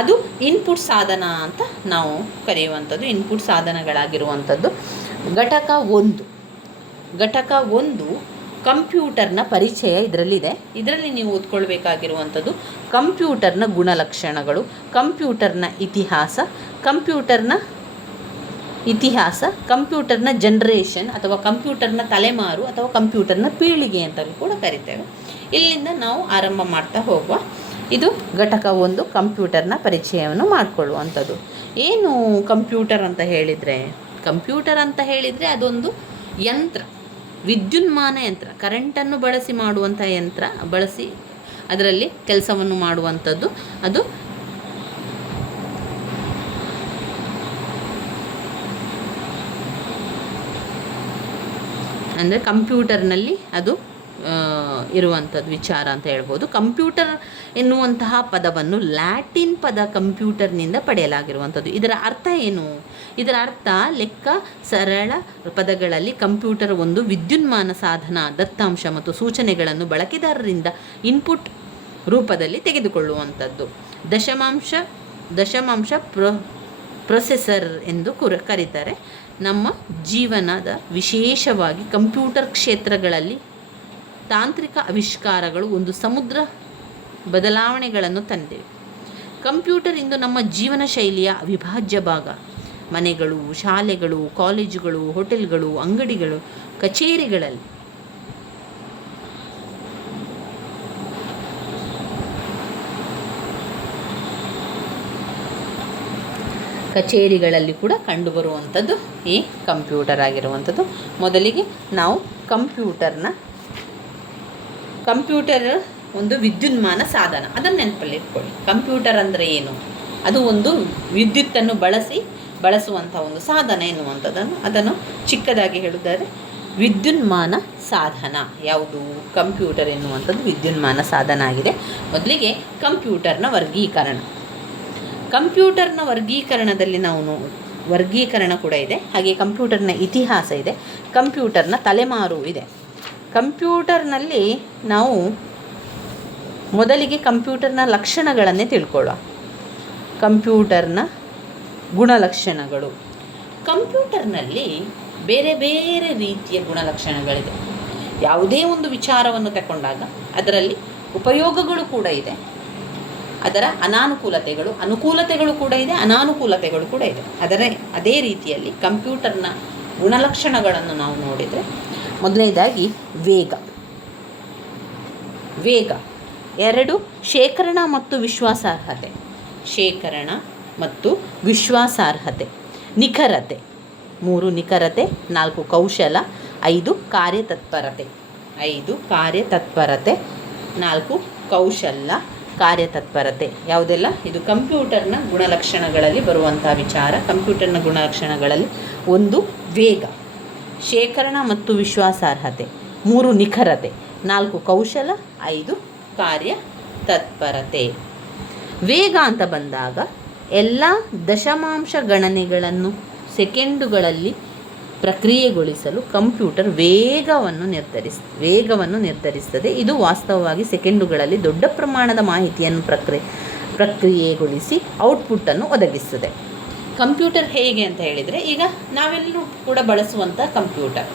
ಅದು ಇನ್ಪುಟ್ ಸಾಧನ ಅಂತ ನಾವು ಕರೆಯುವಂಥದ್ದು, ಇನ್ಪುಟ್ ಸಾಧನಗಳಾಗಿರುವಂಥದ್ದು. ಘಟಕ 1 ಕಂಪ್ಯೂಟರ್ನ ಪರಿಚಯ ಇದರಲ್ಲಿದೆ. ಇದರಲ್ಲಿ ನೀವು ಓದ್ಕೊಳ್ಬೇಕಾಗಿರುವಂಥದ್ದು ಕಂಪ್ಯೂಟರ್ನ ಗುಣಲಕ್ಷಣಗಳು, ಕಂಪ್ಯೂಟರ್ನ ಇತಿಹಾಸ, ಕಂಪ್ಯೂಟರ್ನ ಜನ್ರೇಷನ್ ಅಥವಾ ಕಂಪ್ಯೂಟರ್ನ ತಲೆಮಾರು ಅಥವಾ ಕಂಪ್ಯೂಟರ್ನ ಪೀಳಿಗೆ ಅಂತಲೂ ಕೂಡ ಕರಿತೇವೆ. ಇಲ್ಲಿಂದ ನಾವು ಆರಂಭ ಮಾಡ್ತಾ ಹೋಗುವ. ಇದು ಘಟಕ 1 ಕಂಪ್ಯೂಟರ್ನ ಪರಿಚಯವನ್ನು ಮಾಡಿಕೊಳ್ಳುವಂಥದ್ದು. ಏನು ಕಂಪ್ಯೂಟರ್ ಅಂತ ಹೇಳಿದರೆ ಅದೊಂದು ಯಂತ್ರ, ವಿದ್ಯುನ್ಮಾನ ಯಂತ್ರ, ಕರೆಂಟನ್ನು ಬಳಸಿ ಮಾಡುವಂಥ ಯಂತ್ರ, ಬಳಸಿ ಅದರಲ್ಲಿ ಕೆಲಸವನ್ನು ಮಾಡುವಂಥದ್ದು. ಅದು ಅಂದರೆ ಕಂಪ್ಯೂಟರ್ನಲ್ಲಿ ಅದು ಇರುವಂಥದ್ದು ವಿಚಾರ ಅಂತ ಹೇಳ್ಬೋದು. ಕಂಪ್ಯೂಟರ್ ಎನ್ನುವಂತಹ ಪದವನ್ನು ಲ್ಯಾಟಿನ್ ಪದ ಕಂಪ್ಯೂಟರ್ನಿಂದ ಪಡೆಯಲಾಗಿರುವಂಥದ್ದು. ಇದರ ಅರ್ಥ ಏನು? ಇದರ ಅರ್ಥ ಲೆಕ್ಕ ಸರಳ ಪದಗಳಲ್ಲಿ ಕಂಪ್ಯೂಟರ್ ಒಂದು ವಿದ್ಯುನ್ಮಾನ ಸಾಧನ, ದತ್ತಾಂಶ ಮತ್ತು ಸೂಚನೆಗಳನ್ನು ಬಳಕೆದಾರರಿಂದ ಇನ್ಪುಟ್ ರೂಪದಲ್ಲಿ ತೆಗೆದುಕೊಳ್ಳುವಂಥದ್ದು. ದಶಮಾಂಶ ಪ್ರೊಸೆಸರ್ ಎಂದು ಕರೀತಾರೆ. ನಮ್ಮ ಜೀವನದ ವಿಶೇಷವಾಗಿ ಕಂಪ್ಯೂಟರ್ ಕ್ಷೇತ್ರಗಳಲ್ಲಿ ತಾಂತ್ರಿಕ ಆವಿಷ್ಕಾರಗಳು ಒಂದು ಸಮುದ್ರ ಬದಲಾವಣೆಗಳನ್ನು ತಂದಿವೆ. ಕಂಪ್ಯೂಟರ್ ಇಂದು ನಮ್ಮ ಜೀವನ ಶೈಲಿಯ ಅವಿಭಾಜ್ಯ ಭಾಗ. ಮನೆಗಳು, ಶಾಲೆಗಳು, ಕಾಲೇಜುಗಳು, ಹೋಟೆಲ್ಗಳು, ಅಂಗಡಿಗಳು, ಕಚೇರಿಗಳಲ್ಲಿ ಕೂಡ ಕಂಡುಬರುವಂಥದ್ದು ಈ ಕಂಪ್ಯೂಟರ್ ಆಗಿರುವಂಥದ್ದು. ಮೊದಲಿಗೆ ನಾವು ಕಂಪ್ಯೂಟರ್ ಒಂದು ವಿದ್ಯುನ್ಮಾನ ಸಾಧನ, ಅದನ್ನು ನೆನಪಲ್ಲಿ ಇಟ್ಕೊಳ್ಳಿ. ಕಂಪ್ಯೂಟರ್ ಅಂದರೆ ಏನು? ಅದು ಒಂದು ವಿದ್ಯುತ್ತನ್ನು ಬಳಸುವಂಥ ಒಂದು ಸಾಧನ ಎನ್ನುವಂಥದ್ದನ್ನು, ಅದನ್ನು ಚಿಕ್ಕದಾಗಿ ಹೇಳುವುದಾದರೆ ವಿದ್ಯುನ್ಮಾನ ಸಾಧನ. ಯಾವುದು? ಕಂಪ್ಯೂಟರ್ ಎನ್ನುವಂಥದ್ದು ವಿದ್ಯುನ್ಮಾನ ಸಾಧನ ಆಗಿದೆ. ಮೊದಲಿಗೆ ಕಂಪ್ಯೂಟರ್ನ ವರ್ಗೀಕರಣದಲ್ಲಿ ನಾವು ವರ್ಗೀಕರಣ ಕೂಡ ಇದೆ, ಹಾಗೆ ಕಂಪ್ಯೂಟರ್ನ ಇತಿಹಾಸ ಇದೆ, ಕಂಪ್ಯೂಟರ್ನ ತಲೆಮಾರು ಇದೆ. ಕಂಪ್ಯೂಟರ್ನಲ್ಲಿ ನಾವು ಮೊದಲಿಗೆ ಕಂಪ್ಯೂಟರ್ನ ಲಕ್ಷಣಗಳನ್ನೇ ತಿಳ್ಕೊಳ್ಳುವ. ಕಂಪ್ಯೂಟರ್ನ ಗುಣಲಕ್ಷಣಗಳು. ಕಂಪ್ಯೂಟರ್ನಲ್ಲಿ ಬೇರೆ ಬೇರೆ ರೀತಿಯ ಗುಣಲಕ್ಷಣಗಳಿದೆ. ಯಾವುದೇ ಒಂದು ವಿಚಾರವನ್ನು ತಗೊಂಡಾಗ ಅದರಲ್ಲಿ ಉಪಯೋಗಗಳು ಕೂಡ ಇದೆ, ಅದರ ಅನುಕೂಲತೆಗಳು ಕೂಡ ಇದೆ, ಅನಾನುಕೂಲತೆಗಳು ಕೂಡ ಇದೆ. ಅದೇ ರೀತಿಯಲ್ಲಿ ಕಂಪ್ಯೂಟರ್ನ ಗುಣಲಕ್ಷಣಗಳನ್ನು ನಾವು ನೋಡಿದರೆ, ಮೊದಲನೇದಾಗಿ ವೇಗ. 2 ಶೇಖರಣಾ ಮತ್ತು ವಿಶ್ವಾಸಾರ್ಹತೆ. ನಿಖರತೆ. 3 ನಿಖರತೆ. 4 ಕೌಶಲ. 5 ಕಾರ್ಯತತ್ಪರತೆ. 4 ಕೌಶಲ, ಕಾರ್ಯತತ್ಪರತೆ. ಯಾವುದೆಲ್ಲ? ಇದು ಕಂಪ್ಯೂಟರ್ನ ಗುಣಲಕ್ಷಣಗಳಲ್ಲಿ ಬರುವಂಥ ವಿಚಾರ. ಕಂಪ್ಯೂಟರ್ನ ಗುಣಲಕ್ಷಣಗಳಲ್ಲಿ 1 ವೇಗ, ಶೇಖರಣಾ ಮತ್ತು ವಿಶ್ವಾಸಾರ್ಹತೆ. 3 ನಿಖರತೆ. 4 ಕೌಶಲ. 5 ಕಾರ್ಯತತ್ಪರತೆ. ವೇಗ ಅಂತ ಬಂದಾಗ ಎಲ್ಲ ದಶಮಾಂಶ ಗಣನೆಗಳನ್ನು ಸೆಕೆಂಡುಗಳಲ್ಲಿ ಪ್ರಕ್ರಿಯೆಗೊಳಿಸಲು ಕಂಪ್ಯೂಟರ್ ವೇಗವನ್ನು ನಿರ್ಧರಿಸುತ್ತದೆ. ಇದು ವಾಸ್ತವವಾಗಿ ಸೆಕೆಂಡುಗಳಲ್ಲಿ ದೊಡ್ಡ ಪ್ರಮಾಣದ ಮಾಹಿತಿಯನ್ನು ಪ್ರಕ್ರಿಯೆಗೊಳಿಸಿ ಔಟ್ಪುಟ್ಟನ್ನು ಒದಗಿಸುತ್ತದೆ. ಕಂಪ್ಯೂಟರ್ ಹೇಗೆ ಅಂತ ಹೇಳಿದರೆ, ಈಗ ನಾವೆಲ್ಲರೂ ಕೂಡ ಬಳಸುವಂಥ ಕಂಪ್ಯೂಟರ್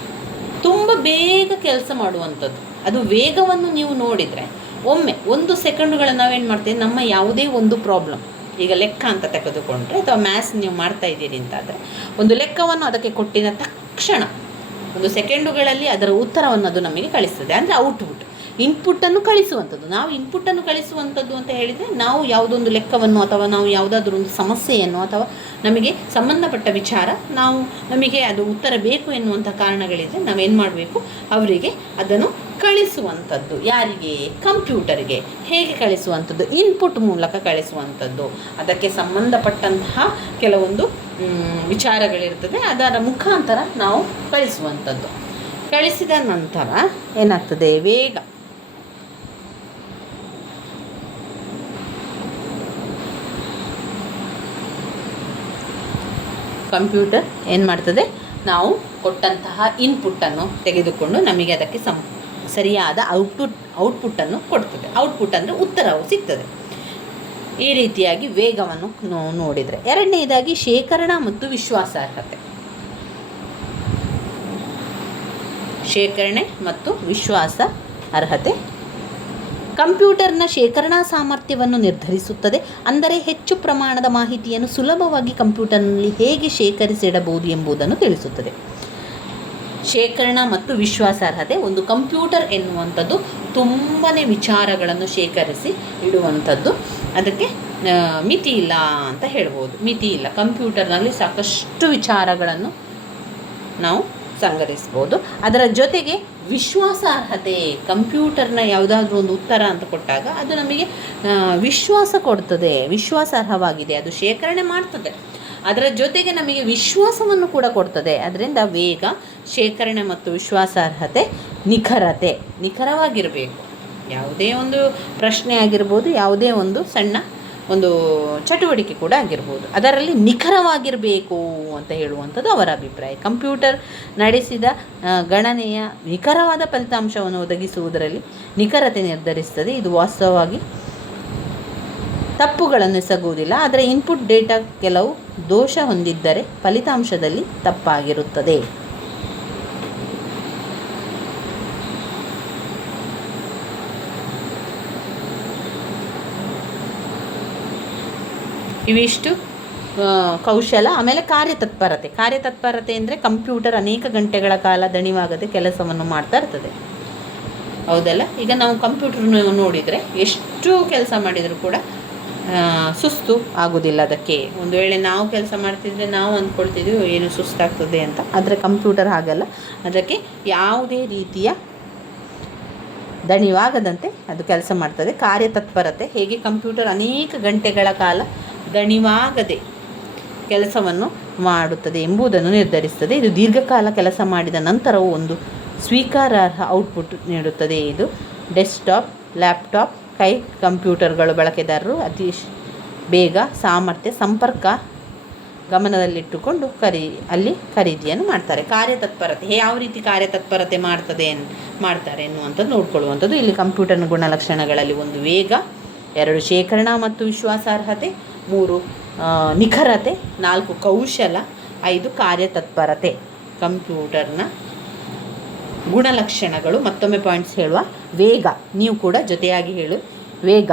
ತುಂಬ ಬೇಗ ಕೆಲಸ ಮಾಡುವಂಥದ್ದು. ಅದು ವೇಗವನ್ನು ನೀವು ನೋಡಿದರೆ, ಒಮ್ಮೆ 1 ಸೆಕೆಂಡುಗಳನ್ನು ನಾವೇನು ಮಾಡ್ತೇವೆ, ನಮ್ಮ ಯಾವುದೇ ಒಂದು ಪ್ರಾಬ್ಲಮ್, ಈಗ ಲೆಕ್ಕ ಅಂತ ತೆಗೆದುಕೊಂಡ್ರೆ ಅಥವಾ ಮ್ಯಾಥ್ಸ್ ನೀವು ಮಾಡ್ತಾ ಇದ್ದೀರಿ ಅಂತಾದರೆ, ಒಂದು ಲೆಕ್ಕವನ್ನು ಅದಕ್ಕೆ ಕೊಟ್ಟಿದ ತಕ್ಷಣ 1 ಸೆಕೆಂಡುಗಳಲ್ಲಿ ಅದರ ಉತ್ತರವನ್ನು ಅದು ನಮಗೆ ಕಳಿಸ್ತದೆ. ಅಂದರೆ ಔಟ್ಪುಟ್, ಇನ್ಪುಟ್ಟನ್ನು ಕಳಿಸುವಂಥದ್ದು. ನಾವು ಇನ್ಪುಟ್ಟನ್ನು ಕಳಿಸುವಂಥದ್ದು ಅಂತ ಹೇಳಿದರೆ, ನಾವು ಯಾವುದೊಂದು ಲೆಕ್ಕವನ್ನು ಅಥವಾ ನಾವು ಯಾವುದಾದ್ರೂ ಒಂದು ಸಮಸ್ಯೆಯನ್ನು ಅಥವಾ ನಮಗೆ ಸಂಬಂಧಪಟ್ಟ ವಿಚಾರ, ನಮಗೆ ಅದು ಉತ್ತರ ಬೇಕು ಎನ್ನುವಂಥ ಕಾರಣಗಳಿದ್ರೆ ನಾವೇನು ಮಾಡಬೇಕು, ಅವರಿಗೆ ಅದನ್ನು ಕಳಿಸುವಂಥದ್ದು. ಯಾರಿಗೆ? ಕಂಪ್ಯೂಟರ್ಗೆ. ಹೇಗೆ ಕಳಿಸುವಂಥದ್ದು? ಇನ್ಪುಟ್ ಮೂಲಕ ಕಳಿಸುವಂಥದ್ದು. ಅದಕ್ಕೆ ಸಂಬಂಧಪಟ್ಟಂತಹ ಕೆಲವೊಂದು ವಿಚಾರಗಳಿರ್ತದೆ, ಅದರ ಮುಖಾಂತರ ನಾವು ಕಳಿಸುವಂಥದ್ದು. ಕಳಿಸಿದ ನಂತರ ಏನಾಗ್ತದೆ? ವೇಗ. ಕಂಪ್ಯೂಟರ್ ಏನು ಮಾಡ್ತದೆ? ನಾವು ಕೊಟ್ಟಂತಹ ಇನ್ಪುಟ್ಟನ್ನು ತೆಗೆದುಕೊಂಡು ನಮಗೆ ಅದಕ್ಕೆ ಸರಿಯಾದ ಔಟ್ಪುಟ್ಟನ್ನು ಕೊಡ್ತದೆ. ಔಟ್ಪುಟ್ ಅಂದರೆ ಉತ್ತರವು ಸಿಗ್ತದೆ. ಈ ರೀತಿಯಾಗಿ ವೇಗವನ್ನು ನೋಡಿದರೆ. ಎರಡನೇದಾಗಿ ಶೇಖರಣಾ ಮತ್ತು ವಿಶ್ವಾಸಾರ್ಹತೆ. ಶೇಖರಣೆ ಮತ್ತು ವಿಶ್ವಾಸ ಅರ್ಹತೆ ಕಂಪ್ಯೂಟರ್ನ ಶೇಖರಣಾ ಸಾಮರ್ಥ್ಯವನ್ನು ನಿರ್ಧರಿಸುತ್ತದೆ. ಅಂದರೆ ಹೆಚ್ಚು ಪ್ರಮಾಣದ ಮಾಹಿತಿಯನ್ನು ಸುಲಭವಾಗಿ ಕಂಪ್ಯೂಟರ್ನಲ್ಲಿ ಹೇಗೆ ಶೇಖರಿಸಿಡಬಹುದು ಎಂಬುದನ್ನು ತಿಳಿಸುತ್ತದೆ. ಶೇಖರಣಾ ಮತ್ತು ವಿಶ್ವಾಸಾರ್ಹತೆ. ಒಂದು ಕಂಪ್ಯೂಟರ್ ಎನ್ನುವಂಥದ್ದು ತುಂಬಾ ವಿಚಾರಗಳನ್ನು ಶೇಖರಿಸಿ ಇಡುವಂಥದ್ದು. ಅದಕ್ಕೆ ಮಿತಿ ಇಲ್ಲ ಅಂತ ಹೇಳ್ಬೋದು. ಮಿತಿ ಇಲ್ಲ. ಕಂಪ್ಯೂಟರ್ನಲ್ಲಿ ಸಾಕಷ್ಟು ವಿಚಾರಗಳನ್ನು ನಾವು ಸಂಗ್ರಹಿಸ್ಬೋದು. ಅದರ ಜೊತೆಗೆ ವಿಶ್ವಾಸಾರ್ಹತೆ. ಕಂಪ್ಯೂಟರ್ನ ಯಾವುದಾದ್ರೂ ಒಂದು ಉತ್ತರ ಅಂತ ಕೊಟ್ಟಾಗ ಅದು ನಮಗೆ ವಿಶ್ವಾಸ ಕೊಡ್ತದೆ, ವಿಶ್ವಾಸಾರ್ಹವಾಗಿದೆ, ಅದು ಶೇಖರಣೆ ಮಾಡ್ತದೆ. ಅದರ ಜೊತೆಗೆ ನಮಗೆ ವಿಶ್ವಾಸವನ್ನು ಕೂಡ ಕೊಡ್ತದೆ. ಅದರಿಂದ ವೇಗ, ಶೇಖರಣೆ ಮತ್ತು ವಿಶ್ವಾಸಾರ್ಹತೆ, ನಿಖರತೆ. ನಿಖರವಾಗಿರಬೇಕು. ಯಾವುದೇ ಒಂದು ಪ್ರಶ್ನೆ ಆಗಿರ್ಬೋದು, ಯಾವುದೇ ಒಂದು ಸಣ್ಣ ಒಂದು ಚಟುವಟಿಕೆ ಕೂಡ ಆಗಿರ್ಬೋದು, ಅದರಲ್ಲಿ ನಿಖರವಾಗಿರಬೇಕು ಅಂತ ಹೇಳುವಂಥದ್ದು ಅವರ ಅಭಿಪ್ರಾಯ. ಕಂಪ್ಯೂಟರ್ ನಡೆಸಿದ ಗಣನೆಯ ನಿಖರವಾದ ಫಲಿತಾಂಶವನ್ನು ಒದಗಿಸುವುದರಲ್ಲಿ ನಿಖರತೆ ನಿರ್ಧರಿಸ್ತದೆ. ಇದು ವಾಸ್ತವವಾಗಿ ತಪ್ಪುಗಳನ್ನು ಎಸಗುವುದಿಲ್ಲ, ಆದರೆ ಇನ್ಪುಟ್ ಡೇಟಾ ಕೆಲವು ದೋಷ ಹೊಂದಿದ್ದರೆ ಫಲಿತಾಂಶದಲ್ಲಿ ತಪ್ಪಾಗಿರುತ್ತದೆ. ಇವಿಷ್ಟು ಕೌಶಲ. ಆಮೇಲೆ ಕಾರ್ಯತತ್ಪರತೆ ಅಂದರೆ ಕಂಪ್ಯೂಟರ್ ಅನೇಕ ಗಂಟೆಗಳ ಕಾಲ ದಣಿವಾಗದೆ ಕೆಲಸವನ್ನು ಮಾಡ್ತಾ ಇರ್ತದೆ. ಹೌದಲ್ಲ? ಈಗ ನಾವು ಕಂಪ್ಯೂಟರ್ನ ನೋಡಿದರೆ ಎಷ್ಟು ಕೆಲಸ ಮಾಡಿದರೂ ಕೂಡ ಸುಸ್ತು ಆಗೋದಿಲ್ಲ ಅದಕ್ಕೆ. ಒಂದು ವೇಳೆ ನಾವು ಕೆಲಸ ಮಾಡ್ತಿದ್ರೆ ನಾವು ಅಂದ್ಕೊಳ್ತಿದ್ದೀವಿ ಏನು ಸುಸ್ತಾಗ್ತದೆ ಅಂತ, ಆದರೆ ಕಂಪ್ಯೂಟರ್ ಹಾಗಲ್ಲ. ಅದಕ್ಕೆ ಯಾವುದೇ ರೀತಿಯ ದಣಿವಾಗದಂತೆ ಅದು ಕೆಲಸ ಮಾಡ್ತದೆ. ಕಾರ್ಯತತ್ಪರತೆ ಹೇಗೆ ಕಂಪ್ಯೂಟರ್ ಅನೇಕ ಗಂಟೆಗಳ ಕಾಲ ದಣಿವಾಗದೆ ಕೆಲಸವನ್ನು ಮಾಡುತ್ತದೆ ಎಂಬುದನ್ನು ನಿರ್ಧರಿಸುತ್ತದೆ. ಇದು ದೀರ್ಘಕಾಲ ಕೆಲಸ ಮಾಡಿದ ನಂತರವೂ ಒಂದು ಸ್ವೀಕಾರಾರ್ಹ ಔಟ್ಪುಟ್ ನೀಡುತ್ತದೆ. ಇದು ಡೆಸ್ಕ್ಟಾಪ್, ಲ್ಯಾಪ್ಟಾಪ್, ಕೈ ಕಂಪ್ಯೂಟರ್ಗಳು ಬಳಕೆದಾರರು ಅತಿ ಬೇಗ, ಸಾಮರ್ಥ್ಯ, ಸಂಪರ್ಕ ಗಮನದಲ್ಲಿಟ್ಟುಕೊಂಡು ಖರೀದಿಯನ್ನು ಮಾಡ್ತಾರೆ. ಕಾರ್ಯತತ್ಪರತೆ ಯಾವ ರೀತಿ ಕಾರ್ಯತತ್ಪರತೆ ಮಾಡ್ತಾರೆ ಎನ್ನುವಂಥದ್ದು ನೋಡ್ಕೊಳ್ಳುವಂಥದ್ದು. ಇಲ್ಲಿ ಕಂಪ್ಯೂಟರ್ನ ಗುಣಲಕ್ಷಣಗಳಲ್ಲಿ 1 ವೇಗ, 2 ಶೇಖರಣಾ ಮತ್ತು ವಿಶ್ವಾಸಾರ್ಹತೆ, 3 ನಿಖರತೆ, 4 ಕೌಶಲ, 5 ಕಾರ್ಯತತ್ಪರತೆ. ಕಂಪ್ಯೂಟರ್ನ ಗುಣಲಕ್ಷಣಗಳು ಮತ್ತೊಮ್ಮೆ ಪಾಯಿಂಟ್ಸ್ ಹೇಳುವ. ವೇಗ, ನೀವು ಕೂಡ ಜೊತೆಯಾಗಿ ಹೇಳು. ವೇಗ,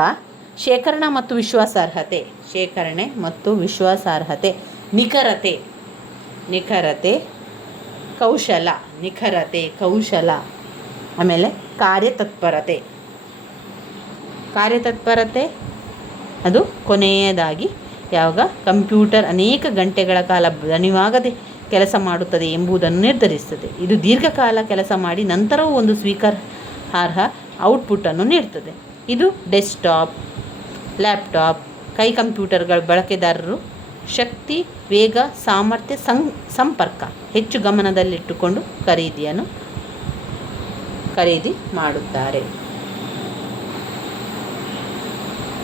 ಶೇಖರಣಾ ಮತ್ತು ವಿಶ್ವಾಸಾರ್ಹತೆ, ಶೇಖರಣೆ ಮತ್ತು ವಿಶ್ವಾಸಾರ್ಹತೆ. ನಿಖರತೆ, ಕೌಶಲ. ಆಮೇಲೆ ಕಾರ್ಯತತ್ಪರತೆ ಅದು ಕೊನೆಯದಾಗಿ ಯಾವಾಗ ಕಂಪ್ಯೂಟರ್ ಅನೇಕ ಗಂಟೆಗಳ ಕಾಲ ದಣಿವಾಗದೆ ಕೆಲಸ ಮಾಡುತ್ತದೆ ಎಂಬುದನ್ನು ನಿರ್ಧರಿಸುತ್ತದೆ. ಇದು ದೀರ್ಘಕಾಲ ಕೆಲಸ ಮಾಡಿ ನಂತರವೂ ಒಂದು ಸ್ವೀಕಾರಾರ್ಹ ಔಟ್ಪುಟ್ಟನ್ನು ನೀಡ್ತದೆ. ಇದು ಡೆಸ್ಕ್ಟಾಪ್, ಲ್ಯಾಪ್ಟಾಪ್, ಕೈ ಕಂಪ್ಯೂಟರ್ಗಳ ಬಳಕೆದಾರರು ಶಕ್ತಿ, ವೇಗ, ಸಾಮರ್ಥ್ಯ, ಸಂಪರ್ಕ ಹೆಚ್ಚು ಗಮನದಲ್ಲಿಟ್ಟುಕೊಂಡು ಖರೀದಿ ಮಾಡುತ್ತಾರೆ.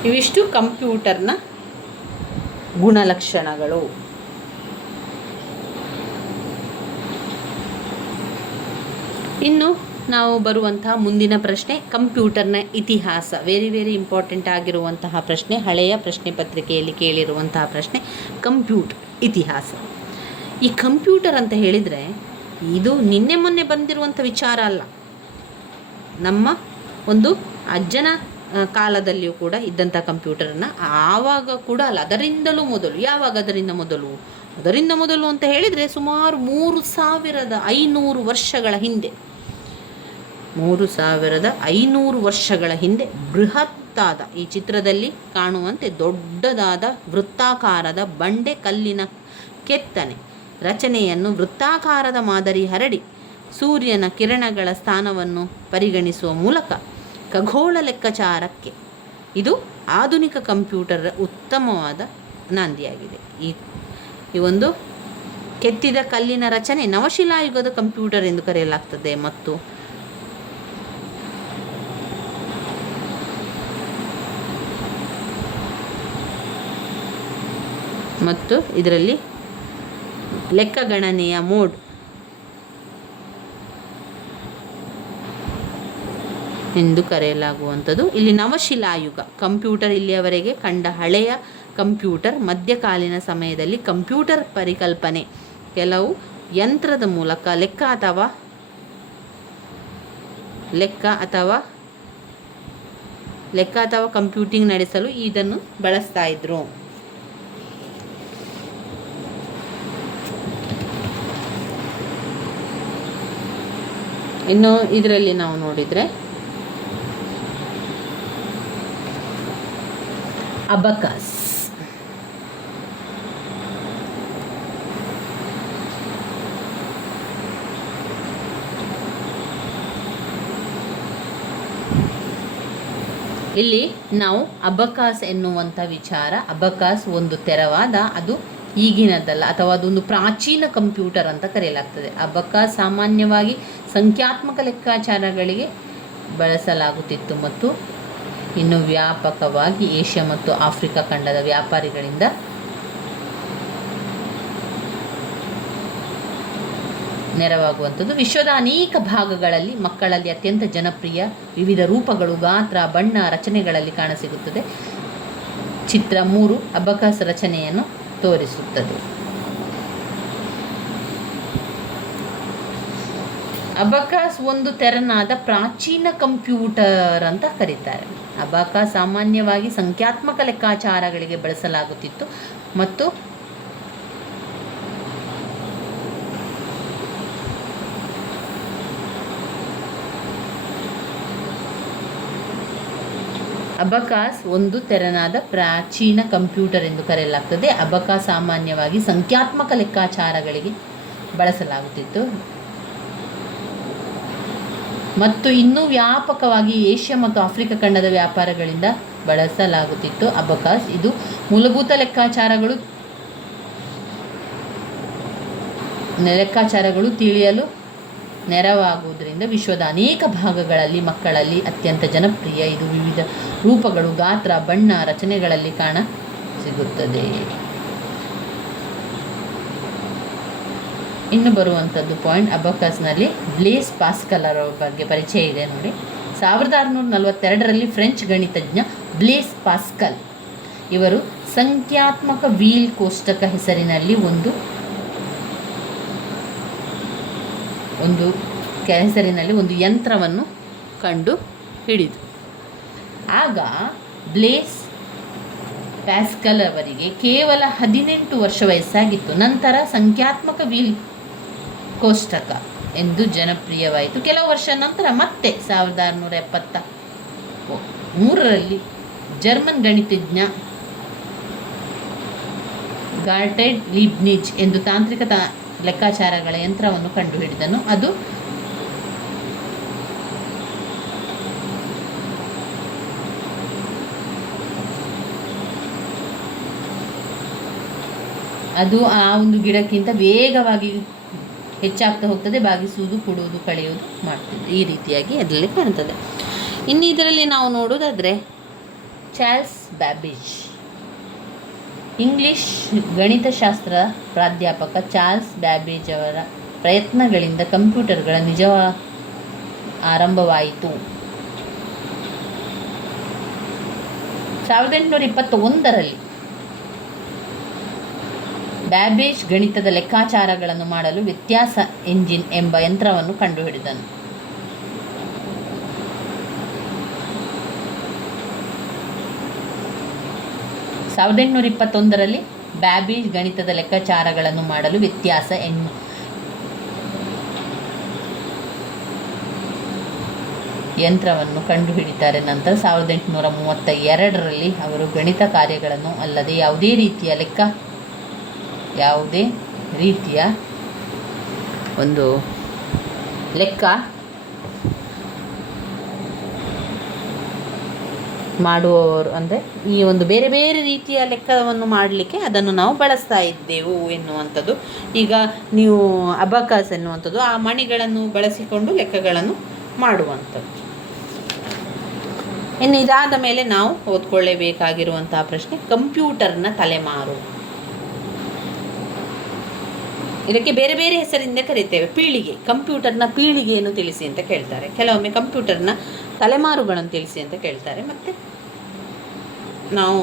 ಇವಿಷ್ಟು ಕಂಪ್ಯೂಟರ್ನ ಗುಣಲಕ್ಷಣಗಳು. ಇನ್ನು ನಾವು ಬರುವಂತಹ ಮುಂದಿನ ಪ್ರಶ್ನೆ ಕಂಪ್ಯೂಟರ್ನ ಇತಿಹಾಸ. ವೆರಿ ಇಂಪಾರ್ಟೆಂಟ್ ಆಗಿರುವಂತಹ ಪ್ರಶ್ನೆ, ಹಳೆಯ ಪ್ರಶ್ನೆ ಪತ್ರಿಕೆಯಲ್ಲಿ ಕೇಳಿರುವಂತಹ ಪ್ರಶ್ನೆ ಕಂಪ್ಯೂಟರ್ ಇತಿಹಾಸ. ಈ ಕಂಪ್ಯೂಟರ್ ಅಂತ ಹೇಳಿದರೆ ಇದು ನಿನ್ನೆ ಮೊನ್ನೆ ಬಂದಿರುವಂಥ ವಿಚಾರ ಅಲ್ಲ. ನಮ್ಮ ಒಂದು ಅಜ್ಜನ ಕಾಲದಲ್ಲಿಯೂ ಕೂಡ ಇದ್ದಂಥ ಕಂಪ್ಯೂಟರನ್ನು ಆವಾಗ ಕೂಡ ಅಲ್ಲ, ಅದರಿಂದಲೂ ಮೊದಲು. ಯಾವಾಗ ಅದರಿಂದ ಮೊದಲು ಅಂತ ಹೇಳಿದರೆ ಸುಮಾರು 3500 ವರ್ಷಗಳ ಹಿಂದೆ, 3500 ವರ್ಷಗಳ ಹಿಂದೆ ಬೃಹತ್ತಾದ, ಈ ಚಿತ್ರದಲ್ಲಿ ಕಾಣುವಂತೆ ದೊಡ್ಡದಾದ ವೃತ್ತಾಕಾರದ ಬಂಡೆ ಕಲ್ಲಿನ ಕೆತ್ತನೆ ರಚನೆಯನ್ನು ವೃತ್ತಾಕಾರದ ಮಾದರಿ ಹರಡಿ ಸೂರ್ಯನ ಕಿರಣಗಳ ಸ್ಥಾನವನ್ನು ಪರಿಗಣಿಸುವ ಮೂಲಕ ಖಗೋಳ ಲೆಕ್ಕಾಚಾರಕ್ಕೆ ಇದು ಆಧುನಿಕ ಕಂಪ್ಯೂಟರ್ ಉತ್ತಮವಾದ ನಾಂದಿಯಾಗಿದೆ. ಈ ಒಂದು ಕೆತ್ತಿದ ಕಲ್ಲಿನ ರಚನೆ ನವಶಿಲಾಯುಗದ ಕಂಪ್ಯೂಟರ್ ಎಂದು ಕರೆಯಲಾಗ್ತದೆ. ಮತ್ತು ಇದರಲ್ಲಿ ಲೆಕ್ಕಗಣನೆಯ ಮೋಡ್ ಎಂದು ಕರೆಯಲಾಗುವಂಥದ್ದು. ಇಲ್ಲಿ ನವಶಿಲಾಯುಗ ಕಂಪ್ಯೂಟರ್ ಇಲ್ಲಿಯವರೆಗೆ ಕಂಡ ಹಳೆಯ ಕಂಪ್ಯೂಟರ್ ಮಧ್ಯಕಾಲೀನ ಸಮಯದಲ್ಲಿ ಕಂಪ್ಯೂಟರ್ ಪರಿಕಲ್ಪನೆ ಕೆಲವು ಯಂತ್ರದ ಮೂಲಕ ಲೆಕ್ಕ ಅಥವಾ ಕಂಪ್ಯೂಟಿಂಗ್ ನಡೆಸಲು ಇದನ್ನು ಬಳಸ್ತಾ ಇದ್ರು. ಇನ್ನು ಇದರಲ್ಲಿ ನಾವು ನೋಡಿದರೆ ಅಬಕಾಸ್. ಇಲ್ಲಿ ನಾವು ಅಬಕಾಸ್ ಎನ್ನುವಂಥ ವಿಚಾರ. ಅಬಕಾಸ್ ಒಂದು ತೆರವಾದ, ಅದು ಈಗಿನದ್ದಲ್ಲ, ಅಥವಾ ಅದೊಂದು ಪ್ರಾಚೀನ ಕಂಪ್ಯೂಟರ್ ಅಂತ ಕರೆಯಲಾಗ್ತದೆ. ಅಬಕಾಸ್ ಸಾಮಾನ್ಯವಾಗಿ ಸಂಖ್ಯಾತ್ಮಕ ಲೆಕ್ಕಾಚಾರಗಳಿಗೆ ಬಳಸಲಾಗುತ್ತಿತ್ತು ಮತ್ತು ಇನ್ನು ವ್ಯಾಪಕವಾಗಿ ಏಷ್ಯಾ ಮತ್ತು ಆಫ್ರಿಕಾ ಖಂಡದ ವ್ಯಾಪಾರಿಗಳಿಂದ ನೆರವಾಗುವಂಥದ್ದು. ವಿಶ್ವದ ಅನೇಕ ಭಾಗಗಳಲ್ಲಿ ಮಕ್ಕಳಲ್ಲಿ ಅತ್ಯಂತ ಜನಪ್ರಿಯ, ವಿವಿಧ ರೂಪಗಳು, ಗಾತ್ರ, ಬಣ್ಣ, ರಚನೆಗಳಲ್ಲಿ ಕಾಣಸಿಗುತ್ತದೆ. ಚಿತ್ರ 3 ಅಬಕಾಸ್ ರಚನೆಯನ್ನು ತೋರಿಸುತ್ತದೆ. ಅಬಕಾಸ್ ಒಂದು ತೆರನಾದ ಪ್ರಾಚೀನ ಕಂಪ್ಯೂಟರ್ ಅಂತ ಕರೀತಾರೆ. ಅಬಕಾಸ್ ಸಾಮಾನ್ಯವಾಗಿ ಸಂಖ್ಯಾತ್ಮಕ ಲೆಕ್ಕಾಚಾರಗಳಿಗೆ ಬಳಸಲಾಗುತ್ತಿತ್ತು ಮತ್ತು ಅಬಕಾಸ್ ಒಂದು ತೆರನಾದ ಪ್ರಾಚೀನ ಕಂಪ್ಯೂಟರ್ ಎಂದು ಕರೆಯಲಾಗ್ತದೆ. ಅಬಕಾಸ್ ಸಾಮಾನ್ಯವಾಗಿ ಸಂಖ್ಯಾತ್ಮಕ ಲೆಕ್ಕಾಚಾರಗಳಿಗೆ ಬಳಸಲಾಗುತ್ತಿತ್ತು ಮತ್ತು ಇನ್ನೂ ವ್ಯಾಪಕವಾಗಿ ಏಷ್ಯಾ ಮತ್ತು ಆಫ್ರಿಕಾ ಖಂಡದ ವ್ಯಾಪಾರಗಳಿಂದ ಬಳಸಲಾಗುತ್ತಿತ್ತು. ಅಬಕಾಸ್ ಇದು ಮೂಲಭೂತ ಲೆಕ್ಕಾಚಾರಗಳು ತಿಳಿಯಲು ನೆರವಾಗುವುದರಿಂದ ವಿಶ್ವದ ಅನೇಕ ಭಾಗಗಳಲ್ಲಿ ಮಕ್ಕಳಲ್ಲಿ ಅತ್ಯಂತ ಜನಪ್ರಿಯ. ಇದು ವಿವಿಧ ರೂಪಗಳು, ಗಾತ್ರ, ಬಣ್ಣ, ರಚನೆಗಳಲ್ಲಿ ಕಾಣ ಸಿಗುತ್ತದೆ. ಇನ್ನು ಬರುವಂಥದ್ದು ಪಾಯಿಂಟ್, ಅಬಕಾಸ್ನಲ್ಲಿ ಬ್ಲೇಸ್ ಪಾಸ್ಕಲ್ ಅವರ ಬಗ್ಗೆ ಪರಿಚಯ ಇದೆ ನೋಡಿ. 1642ರಲ್ಲಿ ಫ್ರೆಂಚ್ ಗಣಿತಜ್ಞ ಬ್ಲೇಸ್ ಪಾಸ್ಕಲ್ ಇವರು ಸಂಖ್ಯಾತ್ಮಕ ವೀಲ್ ಕೋಷ್ಟಕ ಹೆಸರಿನಲ್ಲಿ ಒಂದು ಯಂತ್ರವನ್ನು ಕಂಡು ಹಿಡಿದು. ಆಗ ಬ್ಲೇಸ್ ಪ್ಯಾಸ್ಕಲ್ ಅವರಿಗೆ ಕೇವಲ 18 ವರ್ಷ ವಯಸ್ಸಾಗಿತ್ತು. ನಂತರ ಸಂಖ್ಯಾತ್ಮಕ ವೀಲ್ ಕೋಷ್ಟಕ ಎಂದು ಜನಪ್ರಿಯವಾಯಿತು. ಕೆಲವು ವರ್ಷ ನಂತರ ಮತ್ತೆ 1673ರಲ್ಲಿ ಜರ್ಮನ್ ಗಣಿತಜ್ಞ ಗಾರ್ಟೆಡ್ ಲೀಬ್ನಿಜ್ ಎಂದು ತಾಂತ್ರಿಕ ಲೆಕ್ಕಾಚಾರಗಳ ಯಂತ್ರವನ್ನು ಕಂಡುಹಿಡಿದನು. ಅದು ಆ ಒಂದು ಗಿಡಕ್ಕಿಂತ ವೇಗವಾಗಿ ಹೆಚ್ಚಾಗ್ತಾ ಹೋಗ್ತದೆ. ಬಾಗಿಸುವುದು, ಕೊಡುವುದು, ಕಳೆಯುವುದು ಮಾಡ್ತದೆ. ಈ ರೀತಿಯಾಗಿ ಅದರಲ್ಲಿ ಕಾಣ್ತದೆ. ಇನ್ನು ಇದರಲ್ಲಿ ನಾವು ನೋಡೋದಾದರೆ ಚಾರ್ಲ್ಸ್ ಬ್ಯಾಬೇಜ್, ಇಂಗ್ಲಿಷ್ ಗಣಿತಶಾಸ್ತ್ರ ಪ್ರಾಧ್ಯಾಪಕ ಚಾರ್ಲ್ಸ್ ಬ್ಯಾಬೇಜ್ ಅವರ ಪ್ರಯತ್ನಗಳಿಂದ ಕಂಪ್ಯೂಟರ್ಗಳ ನಿಜ ಆರಂಭವಾಯಿತು. 1821ರಲ್ಲಿ ಬ್ಯಾಬೇಜ್ ಗಣಿತದ ಲೆಕ್ಕಾಚಾರಗಳನ್ನು ಮಾಡಲು ವ್ಯತ್ಯಾಸ ಎಂಜಿನ್ ಎಂಬ ಯಂತ್ರವನ್ನು ಕಂಡುಹಿಡಿದನು. ಬ್ಯಾಬೇಜ್ ಗಣಿತದ ಲೆಕ್ಕಾಚಾರಗಳನ್ನು ಮಾಡಲು ವ್ಯತ್ಯಾಸ ಯಂತ್ರವನ್ನು ಕಂಡುಹಿಡಿತಾರೆ. ನಂತರ 1832ರಲ್ಲಿ ಅವರು ಗಣಿತ ಕಾರ್ಯಗಳನ್ನು ಅಲ್ಲದೆ ಯಾವುದೇ ರೀತಿಯ ಒಂದು ಲೆಕ್ಕ ಮಾಡುವವರು, ಅಂದರೆ ಈ ಒಂದು ಬೇರೆ ಬೇರೆ ರೀತಿಯ ಲೆಕ್ಕವನ್ನು ಮಾಡಲಿಕ್ಕೆ ಅದನ್ನು ನಾವು ಬಳಸ್ತಾ ಇದ್ದೆವು ಎನ್ನುವಂಥದ್ದು. ಈಗ ನೀವು ಅಬಕಾಸ್ ಎನ್ನುವಂಥದ್ದು ಆ ಮಣಿಗಳನ್ನು ಬಳಸಿಕೊಂಡು ಲೆಕ್ಕಗಳನ್ನು ಮಾಡುವಂಥದ್ದು. ಇನ್ನು ಇದಾದ ಮೇಲೆ ನಾವು ಓದ್ಕೊಳ್ಳೇಬೇಕಾಗಿರುವಂತಹ ಪ್ರಶ್ನೆ, ಕಂಪ್ಯೂಟರ್ನ ತಲೆಮಾರು. ಇದಕ್ಕೆ ಬೇರೆ ಬೇರೆ ಹೆಸರಿಂದ ಕರೀತೇವೆ. ಪೀಳಿಗೆ, ಕಂಪ್ಯೂಟರ್ನ ಪೀಳಿಗೆಯನ್ನು ತಿಳಿಸಿ ಅಂತ ಕೇಳ್ತಾರೆ. ಕೆಲವೊಮ್ಮೆ ಕಂಪ್ಯೂಟರ್ನ ತಲೆಮಾರುಗಳನ್ನು ತಿಳಿಸಿ ಅಂತ ಕೇಳ್ತಾರೆ. ಮತ್ತು ನಾವು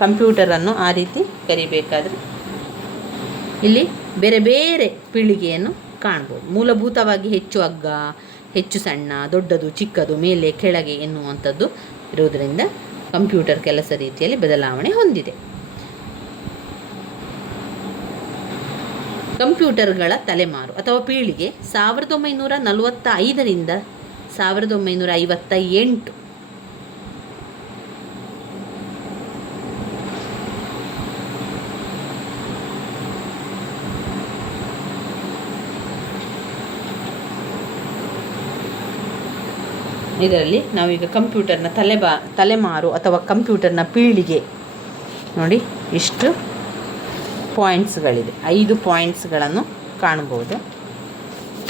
ಕಂಪ್ಯೂಟರನ್ನು ಆ ರೀತಿ ಕರಿಬೇಕಾದ್ರೆ ಇಲ್ಲಿ ಬೇರೆ ಬೇರೆ ಪೀಳಿಗೆಯನ್ನು ಕಾಣ್ಬೋದು. ಮೂಲಭೂತವಾಗಿ ಹೆಚ್ಚು ಅಗ್ಗ, ಹೆಚ್ಚು ಸಣ್ಣ, ದೊಡ್ಡದು, ಚಿಕ್ಕದು, ಮೇಲೆ, ಕೆಳಗೆ ಎನ್ನುವಂಥದ್ದು ಇರುವುದರಿಂದ ಕಂಪ್ಯೂಟರ್ ಕೆಲಸ ರೀತಿಯಲ್ಲಿ ಬದಲಾವಣೆ ಹೊಂದಿದೆ. ಕಂಪ್ಯೂಟರ್ಗಳ ತಲೆಮಾರು ಅಥವಾ ಪೀಳಿಗೆ 1945ರಿಂದ 1958. ಇದರಲ್ಲಿ ನಾವೀಗ ಕಂಪ್ಯೂಟರ್ನ ತಲೆಮಾರು ಅಥವಾ ಕಂಪ್ಯೂಟರ್ನ ಪೀಳಿಗೆ ನೋಡಿ ಇಷ್ಟು ಪಾಯಿಂಟ್ಸ್ಗಳಿದೆ. 5 ಪಾಯಿಂಟ್ಸ್ಗಳನ್ನು ಕಾಣ್ಬೋದು.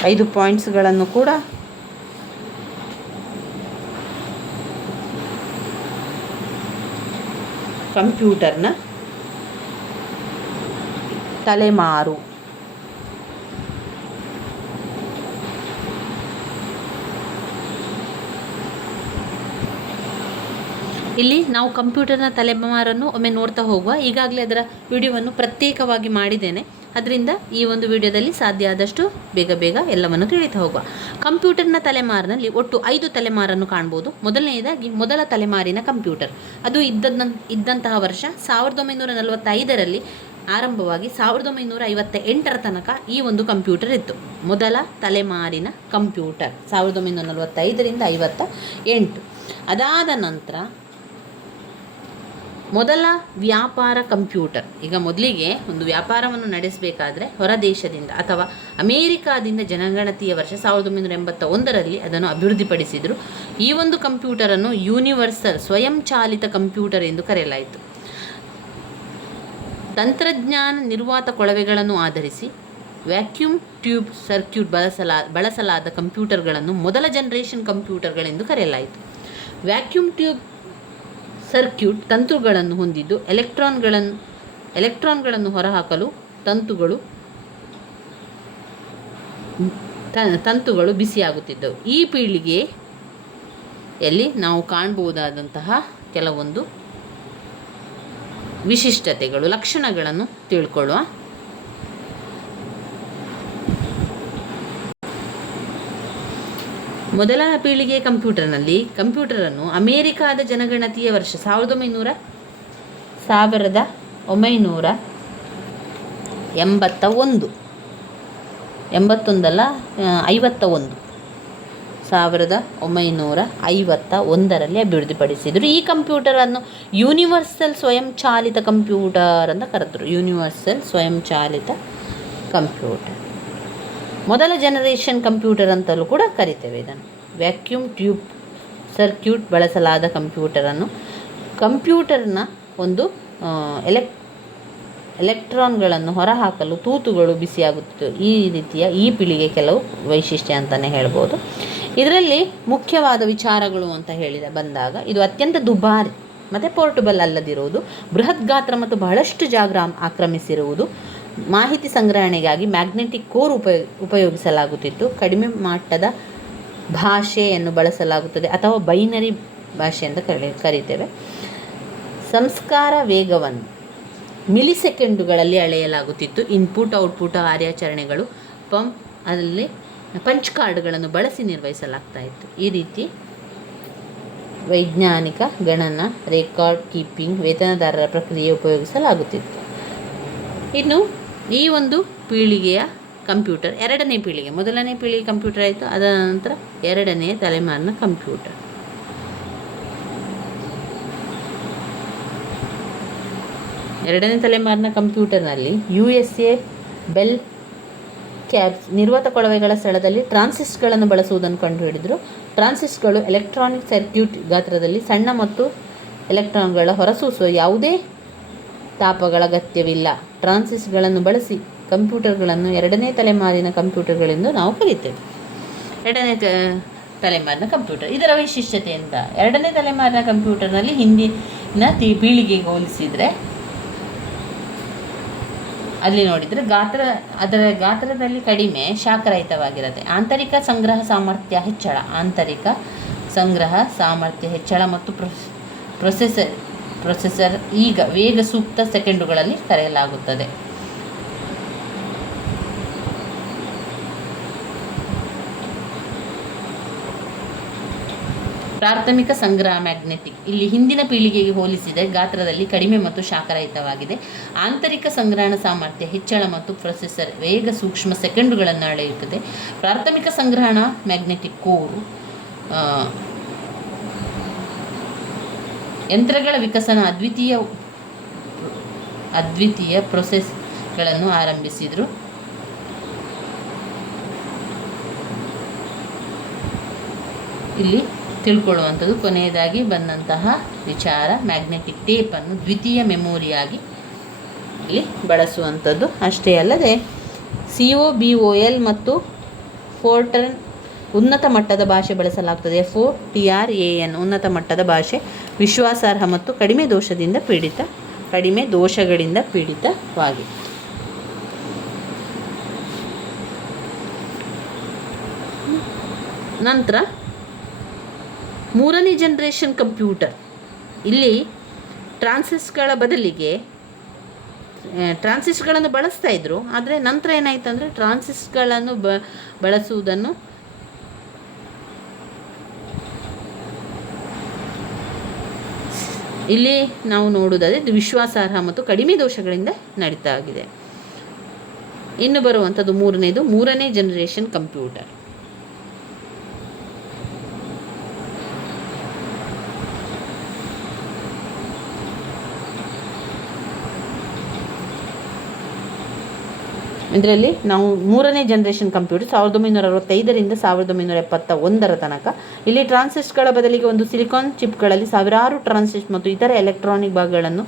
5 ಪಾಯಿಂಟ್ಸ್ಗಳನ್ನು ಕೂಡ ಕಂಪ್ಯೂಟರ್ನ ತಲೆಮಾರು ಇಲ್ಲಿ ನಾವು ಕಂಪ್ಯೂಟರ್ನ ತಲೆಮಾರನ್ನು ಒಮ್ಮೆ ನೋಡ್ತಾ ಹೋಗುವ. ಈಗಾಗಲೇ ಅದರ ವಿಡಿಯೋವನ್ನು ಪ್ರತ್ಯೇಕವಾಗಿ ಮಾಡಿದ್ದೇನೆ, ಅದರಿಂದ ಈ ಒಂದು ವಿಡಿಯೋದಲ್ಲಿ ಸಾಧ್ಯ ಆದಷ್ಟು ಬೇಗ ಎಲ್ಲವನ್ನು ತಿಳಿತಾ ಹೋಗುವ. ಕಂಪ್ಯೂಟರ್ನ ತಲೆಮಾರಿನಲ್ಲಿ ಒಟ್ಟು 5 ತಲೆಮಾರನ್ನು ಕಾಣ್ಬೋದು. ಮೊದಲನೆಯದಾಗಿ ಮೊದಲ ತಲೆಮಾರಿನ ಕಂಪ್ಯೂಟರ್, ಅದು ಇದ್ದಂತಹ ವರ್ಷ 1945ರಲ್ಲಿ ಆರಂಭವಾಗಿ 1958ರ ತನಕ ಈ ಒಂದು ಕಂಪ್ಯೂಟರ್ ಇತ್ತು. ಮೊದಲ ತಲೆಮಾರಿನ ಕಂಪ್ಯೂಟರ್ 1945ರಿಂದ 58. ಅದಾದ ನಂತರ ಮೊದಲ ವ್ಯಾಪಾರ ಕಂಪ್ಯೂಟರ್. ಈಗ ಮೊದಲಿಗೆ ಒಂದು ವ್ಯಾಪಾರವನ್ನು ನಡೆಸಬೇಕಾದ್ರೆ ಹೊರ ದೇಶದಿಂದ ಅಥವಾ ಅಮೇರಿಕಾದಿಂದ ಜನಗಣತಿಯ ವರ್ಷ 1981ರಲ್ಲಿ ಅದನ್ನು ಅಭಿವೃದ್ಧಿಪಡಿಸಿದರು. ಈ ಒಂದು ಕಂಪ್ಯೂಟರನ್ನು ಯೂನಿವರ್ಸಲ್ ಸ್ವಯಂಚಾಲಿತ ಕಂಪ್ಯೂಟರ್ ಎಂದು ಕರೆಯಲಾಯಿತು. ತಂತ್ರಜ್ಞಾನ ನಿರ್ವಾತ ಕೊಳವೆಗಳನ್ನು ಆಧರಿಸಿ ವ್ಯಾಕ್ಯೂಮ್ ಟ್ಯೂಬ್ ಸರ್ಕ್ಯೂಟ್ ಬಳಸಲಾದ ಕಂಪ್ಯೂಟರ್ಗಳನ್ನು ಮೊದಲ ಜನರೇಷನ್ ಕಂಪ್ಯೂಟರ್ಗಳೆಂದು ಕರೆಯಲಾಯಿತು. ವ್ಯಾಕ್ಯೂಮ್ ಟ್ಯೂಬ್ ಸರ್ಕ್ಯೂಟ್ ತಂತುಗಳನ್ನು ಹೊಂದಿದ್ದು ಎಲೆಕ್ಟ್ರಾನ್ಗಳನ್ನು ಹೊರಹಾಕಲು ತಂತುಗಳು ಬಿಸಿಯಾಗುತ್ತಿದ್ದವು. ಈ ಪೀಳಿಗೆಯಲ್ಲಿ ನಾವು ಕಾಣಬಹುದಾದಂತಹ ಕೆಲವೊಂದು ವಿಶಿಷ್ಟತೆಗಳು, ಲಕ್ಷಣಗಳನ್ನು ತಿಳ್ಕೊಳ್ಳುವ. ಮೊದಲ ಪೀಳಿಗೆ ಕಂಪ್ಯೂಟರನ್ನು ಅಮೇರಿಕಾದ ಜನಗಣತಿಯ ವರ್ಷ 1951ರಲ್ಲಿ ಅಭಿವೃದ್ಧಿಪಡಿಸಿದರು. ಈ ಕಂಪ್ಯೂಟರನ್ನು ಯೂನಿವರ್ಸಲ್ ಸ್ವಯಂಚಾಲಿತ ಕಂಪ್ಯೂಟರ್ ಅಂತ ಕರೆದರು. ಯೂನಿವರ್ಸಲ್ ಸ್ವಯಂಚಾಲಿತ ಕಂಪ್ಯೂಟರ್, ಮೊದಲ ಜನರೇಷನ್ ಕಂಪ್ಯೂಟರ್ ಅಂತಲೂ ಕೂಡ ಕರಿತೇವೆ ಇದನ್ನು. ವ್ಯಾಕ್ಯೂಮ್ ಟ್ಯೂಬ್ ಸರ್ಕ್ಯೂಟ್ ಬಳಸಲಾದ ಕಂಪ್ಯೂಟರ್ನ ಒಂದು ಎಲೆಕ್ಟ್ರಾನ್ಗಳನ್ನು ಹೊರಹಾಕಲು ತೂತುಗಳು ಬಿಸಿಯಾಗುತ್ತಿತ್ತು. ಈ ರೀತಿಯ ಈ ಪೀಳಿಗೆ ಕೆಲವು ವೈಶಿಷ್ಟ್ಯ ಅಂತಲೇ ಹೇಳ್ಬೋದು. ಇದರಲ್ಲಿ ಮುಖ್ಯವಾದ ವಿಚಾರಗಳು ಅಂತ ಬಂದಾಗ ಇದು ಅತ್ಯಂತ ದುಬಾರಿ ಮತ್ತು ಪೋರ್ಟಬಲ್ ಅಲ್ಲದಿರುವುದು, ಬೃಹತ್ ಗಾತ್ರ ಮತ್ತು ಬಹಳಷ್ಟು ಜಾಗ ಆಕ್ರಮಿಸಿರುವುದು, ಮಾಹಿತಿ ಸಂಗ್ರಹಣೆಗಾಗಿ ಮ್ಯಾಗ್ನೆಟಿಕ್ ಕೋರ್ ಉಪಯೋಗಿಸಲಾಗುತ್ತಿತ್ತು, ಕಡಿಮೆ ಮಟ್ಟದ ಭಾಷೆಯನ್ನು ಬಳಸಲಾಗುತ್ತದೆ ಅಥವಾ ಬೈನರಿ ಭಾಷೆ ಅಂತ ಕರೀತೇವೆ. ಸಂಸ್ಕಾರ ವೇಗವನ್ನು ಮಿಲಿಸೆಕೆಂಡುಗಳಲ್ಲಿ ಅಳೆಯಲಾಗುತ್ತಿತ್ತು. ಇನ್ಪುಟ್ ಔಟ್ಪುಟ್ ಕಾರ್ಯಾಚರಣೆಗಳು ಅಲ್ಲಿ ಪಂಚ್ ಕಾರ್ಡ್ಗಳನ್ನು ಬಳಸಿ ನಿರ್ವಹಿಸಲಾಗ್ತಾ ಇತ್ತು. ಈ ರೀತಿ ವೈಜ್ಞಾನಿಕ ಗಣನ, ರೆಕಾರ್ಡ್ ಕೀಪಿಂಗ್, ವೇತನದಾರರ ಪ್ರಕ್ರಿಯೆ ಉಪಯೋಗಿಸಲಾಗುತ್ತಿತ್ತು. ಇನ್ನು ಈ ಒಂದು ಪೀಳಿಗೆಯ ಕಂಪ್ಯೂಟರ್ ಎರಡನೇ ಪೀಳಿಗೆ, ಮೊದಲನೇ ಪೀಳಿಗೆ ಕಂಪ್ಯೂಟರ್ ಆಯಿತು, ಅದರ ನಂತರ ಎರಡನೇ ತಲೆಮಾರಿನ ಕಂಪ್ಯೂಟರ್. ಎರಡನೇ ತಲೆಮಾರಿನ ಕಂಪ್ಯೂಟರ್ನಲ್ಲಿ USA ಬೆಲ್ ಕ್ಯಾಬ್ಸ್ ನಿರ್ವಾತ ಕೊಳವೆಗಳ ಸ್ಥಳದಲ್ಲಿ ಟ್ರಾನ್ಸಿಸ್ಟ್ಗಳನ್ನು ಬಳಸುವುದನ್ನು ಕಂಡುಹಿಡಿದರು. ಟ್ರಾನ್ಸಿಸ್ಟ್ಗಳು ಎಲೆಕ್ಟ್ರಾನಿಕ್ ಸರ್ಕ್ಯೂಟ್ ಗಾತ್ರದಲ್ಲಿ ಸಣ್ಣ ಮತ್ತು ಎಲೆಕ್ಟ್ರಾನ್ಗಳ ಹೊರಸೂಸುವ ಯಾವುದೇ ತಾಪಗಳ ಅಗತ್ಯವಿಲ್ಲ. ಟ್ರಾನ್ಸಿಸ್ಟ್ಗಳನ್ನು ಬಳಸಿ ಕಂಪ್ಯೂಟರ್ಗಳನ್ನು ಎರಡನೇ ತಲೆಮಾರಿನ ಕಂಪ್ಯೂಟರ್ಗಳೆಂದು ನಾವು ಕರೀತೇವೆ. ಎರಡನೇ ತಲೆಮಾರಿನ ಕಂಪ್ಯೂಟರ್, ಇದರ ವೈಶಿಷ್ಟ್ಯತೆ ಅಂತ, ಎರಡನೇ ತಲೆಮಾರಿನ ಕಂಪ್ಯೂಟರ್ನಲ್ಲಿ ಹಿಂದಿನ ಪೀಳಿಗೆಗೆ ಹೋಲಿಸಿದರೆ ಅಲ್ಲಿ ನೋಡಿದರೆ ಅದರ ಗಾತ್ರದಲ್ಲಿ ಕಡಿಮೆ, ಶಾಖರಹಿತವಾಗಿರುತ್ತೆ. ಆಂತರಿಕ ಸಂಗ್ರಹ ಸಾಮರ್ಥ್ಯ ಹೆಚ್ಚಳ ಮತ್ತು ಪ್ರೊಸೆಸರ್ ಈಗ ವೇಗ ಸೂಕ್ತ ಸೆಕೆಂಡುಗಳಲ್ಲಿ ಕರೆಯಲಾಗುತ್ತದೆ. ಪ್ರಾಥಮಿಕ ಸಂಗ್ರಹ ಮ್ಯಾಗ್ನೆಟಿಕ್, ಇಲ್ಲಿ ಹಿಂದಿನ ಪೀಳಿಗೆಗೆ ಹೋಲಿಸಿದರೆ ಗಾತ್ರದಲ್ಲಿ ಕಡಿಮೆ ಮತ್ತು ಶಾಖರಹಿತವಾಗಿದೆ. ಆಂತರಿಕ ಸಂಗ್ರಹಣ ಸಾಮರ್ಥ್ಯ ಹೆಚ್ಚಳ ಮತ್ತು ಪ್ರೊಸೆಸರ್ ವೇಗ ಸೂಕ್ಷ್ಮ ಸೆಕೆಂಡುಗಳನ್ನು ಅಳೆಯುತ್ತದೆ. ಪ್ರಾಥಮಿಕ ಸಂಗ್ರಹಣ ಮ್ಯಾಗ್ನೆಟಿಕ್ ಕೋರು ಯಂತ್ರಗಳ ವಿಕಸನ ಅದ್ವಿತೀಯ ಪ್ರೊಸೆಸ್ಗಳನ್ನು ಆರಂಭಿಸಿದರು. ಇಲ್ಲಿ ತಿಳ್ಕೊಳ್ಳುವಂಥದ್ದು. ಕೊನೆಯದಾಗಿ ಬಂದಂತಹ ವಿಚಾರ, ಮ್ಯಾಗ್ನೆಟಿಕ್ ಟೇಪನ್ನು ದ್ವಿತೀಯ ಮೆಮೊರಿಯಾಗಿ ಇಲ್ಲಿ ಬಳಸುವಂಥದ್ದು. ಅಷ್ಟೇ ಅಲ್ಲದೆ COBOL ಮತ್ತು ಫೋರ್ಟ್ರನ್ ಉನ್ನತ ಮಟ್ಟದ ಭಾಷೆ ಬಳಸಲಾಗ್ತದೆ. FOTRAN ಉನ್ನತ ಮಟ್ಟದ ಭಾಷೆ, ವಿಶ್ವಾಸಾರ್ಹ ಮತ್ತು ಕಡಿಮೆ ದೋಷಗಳಿಂದ ಪೀಡಿತವಾಗಿ. ನಂತರ ಮೂರನೇ ಜನರೇಷನ್ ಕಂಪ್ಯೂಟರ್. ಇಲ್ಲಿ ಟ್ರಾನ್ಸಿಸ್ಟ್ಗಳ ಬದಲಿಗೆ ಟ್ರಾನ್ಸಿಸ್ಟ್ಗಳನ್ನು ಬಳಸ್ತಾ ಇದ್ರು. ಆದರೆ ನಂತರ ಏನಾಯಿತು ಅಂದರೆ ಟ್ರಾನ್ಸಿಸ್ಟ್ಗಳನ್ನು ಬಳಸುವುದನ್ನು ಇಲ್ಲಿ ನಾವು ನೋಡುವುದಾದರೆ ಇದು ವಿಶ್ವಾಸಾರ್ಹ ಮತ್ತು ಕಡಿಮೆ ದೋಷಗಳಿಂದ ನಡೀತಾ ಆಗಿದೆ. ಇನ್ನು ಬರುವಂಥದ್ದು ಮೂರನೇ ಜನರೇಷನ್ ಕಂಪ್ಯೂಟರ್. ಇದರಲ್ಲಿ ನಾವು ಮೂರನೇ ಜನರೇಷನ್ ಕಂಪ್ಯೂಟರ್ 1965ರಿಂದ 1971 ತನಕ. ಇಲ್ಲಿ ಟ್ರಾನ್ಸಿಸ್ಟ್ಗಳ ಬದಲಿಗೆ ಒಂದು ಸಿಲಿಕಾನ್ ಚಿಪ್ಗಳಲ್ಲಿ ಸಾವಿರಾರು ಟ್ರಾನ್ಸಿಸ್ಟ್ ಮತ್ತು ಇತರ ಎಲೆಕ್ಟ್ರಾನಿಕ್ ಭಾಗಗಳನ್ನು